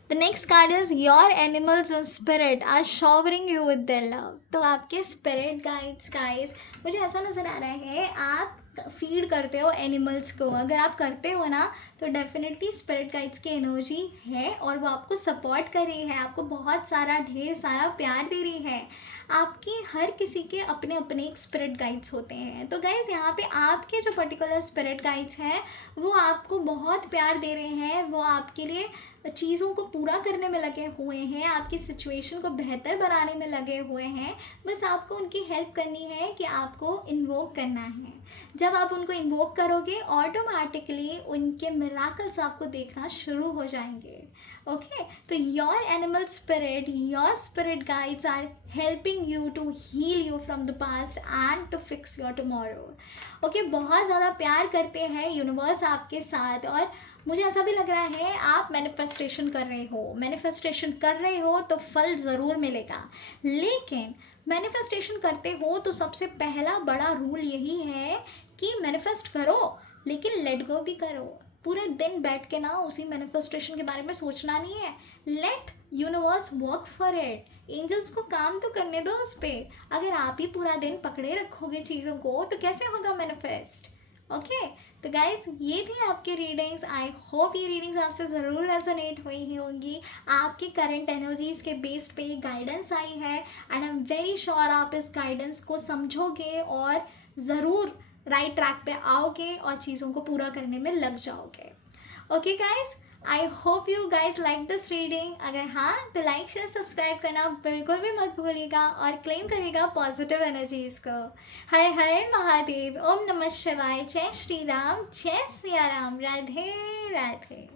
the next card is your animals and spirit are showering you with their love. तो आपके स्पिरिट गाइड्स गाइस, मुझे ऐसा नज़र आ रहा है आप फीड करते हो एनिमल्स को। अगर आप करते हो ना तो डेफिनेटली स्पिरिट गाइड्स की एनर्जी है और वो आपको सपोर्ट कर रही है, आपको बहुत सारा ढेर सारा प्यार दे रही है। आपकी हर किसी के अपने अपने एक स्पिरिट गाइड्स होते हैं। तो गाइज यहाँ पे आपके जो पर्टिकुलर स्पिरिट गाइड्स हैं वो आपको बहुत प्यार दे रहे हैं, वो आपके लिए चीज़ों को पूरा करने में लगे हुए हैं, आपकी सिचुएशन को बेहतर बनाने में लगे हुए हैं। बस आपको उनकी हेल्प करनी है कि आपको इन्वोक करना है। जब आप उनको इन्वोक करोगे ऑटोमेटिकली उनके मिराकल्स आपको देखना शुरू हो जाएंगे। ओके, तो your animal spirit, your spirit guides are helping you to heal you from the past and to fix your tomorrow. Okay, बहुत ज़्यादा प्यार करते हैं यूनिवर्स आपके साथ और मुझे ऐसा भी लग रहा है आप मैनिफेस्टेशन कर रहे हो तो फल ज़रूर मिलेगा। लेकिन मैनिफेस्टेशन करते हो तो सबसे पहला बड़ा रूल यही है कि मैनिफेस्ट करो लेकिन लेट गो भी करो। पूरे दिन बैठ के ना उसी मैनिफेस्टेशन के बारे में सोचना नहीं है। Let universe work for it. Angels को काम तो करने दो उस पर। अगर आप ही पूरा दिन पकड़े रखोगे चीज़ों को तो कैसे होगा मैनिफेस्ट। ओके, तो गाइज ये थी आपकी रीडिंग्स। आई होप ये रीडिंग्स आपसे ज़रूर रेजोनेट हुई ही होंगी। आपकी करंट एनर्जीज़ के बेस पे गाइडेंस आई है and I am very sure आप इस गाइडेंस को समझोगे और ज़रूर राइट ट्रैक पे आओगे और चीज़ों को पूरा करने में लग जाओगे। Okay guys, I hope you guys like this reading. अगर हाँ तो लाइक शेयर सब्सक्राइब करना बिल्कुल भी मत भूलिएगा और क्लेम करिएगा पॉजिटिव एनर्जीज को। हर हर महादेव, ओम नमः शिवाय, जय श्री राम, जय सिया राम, राधे राधे।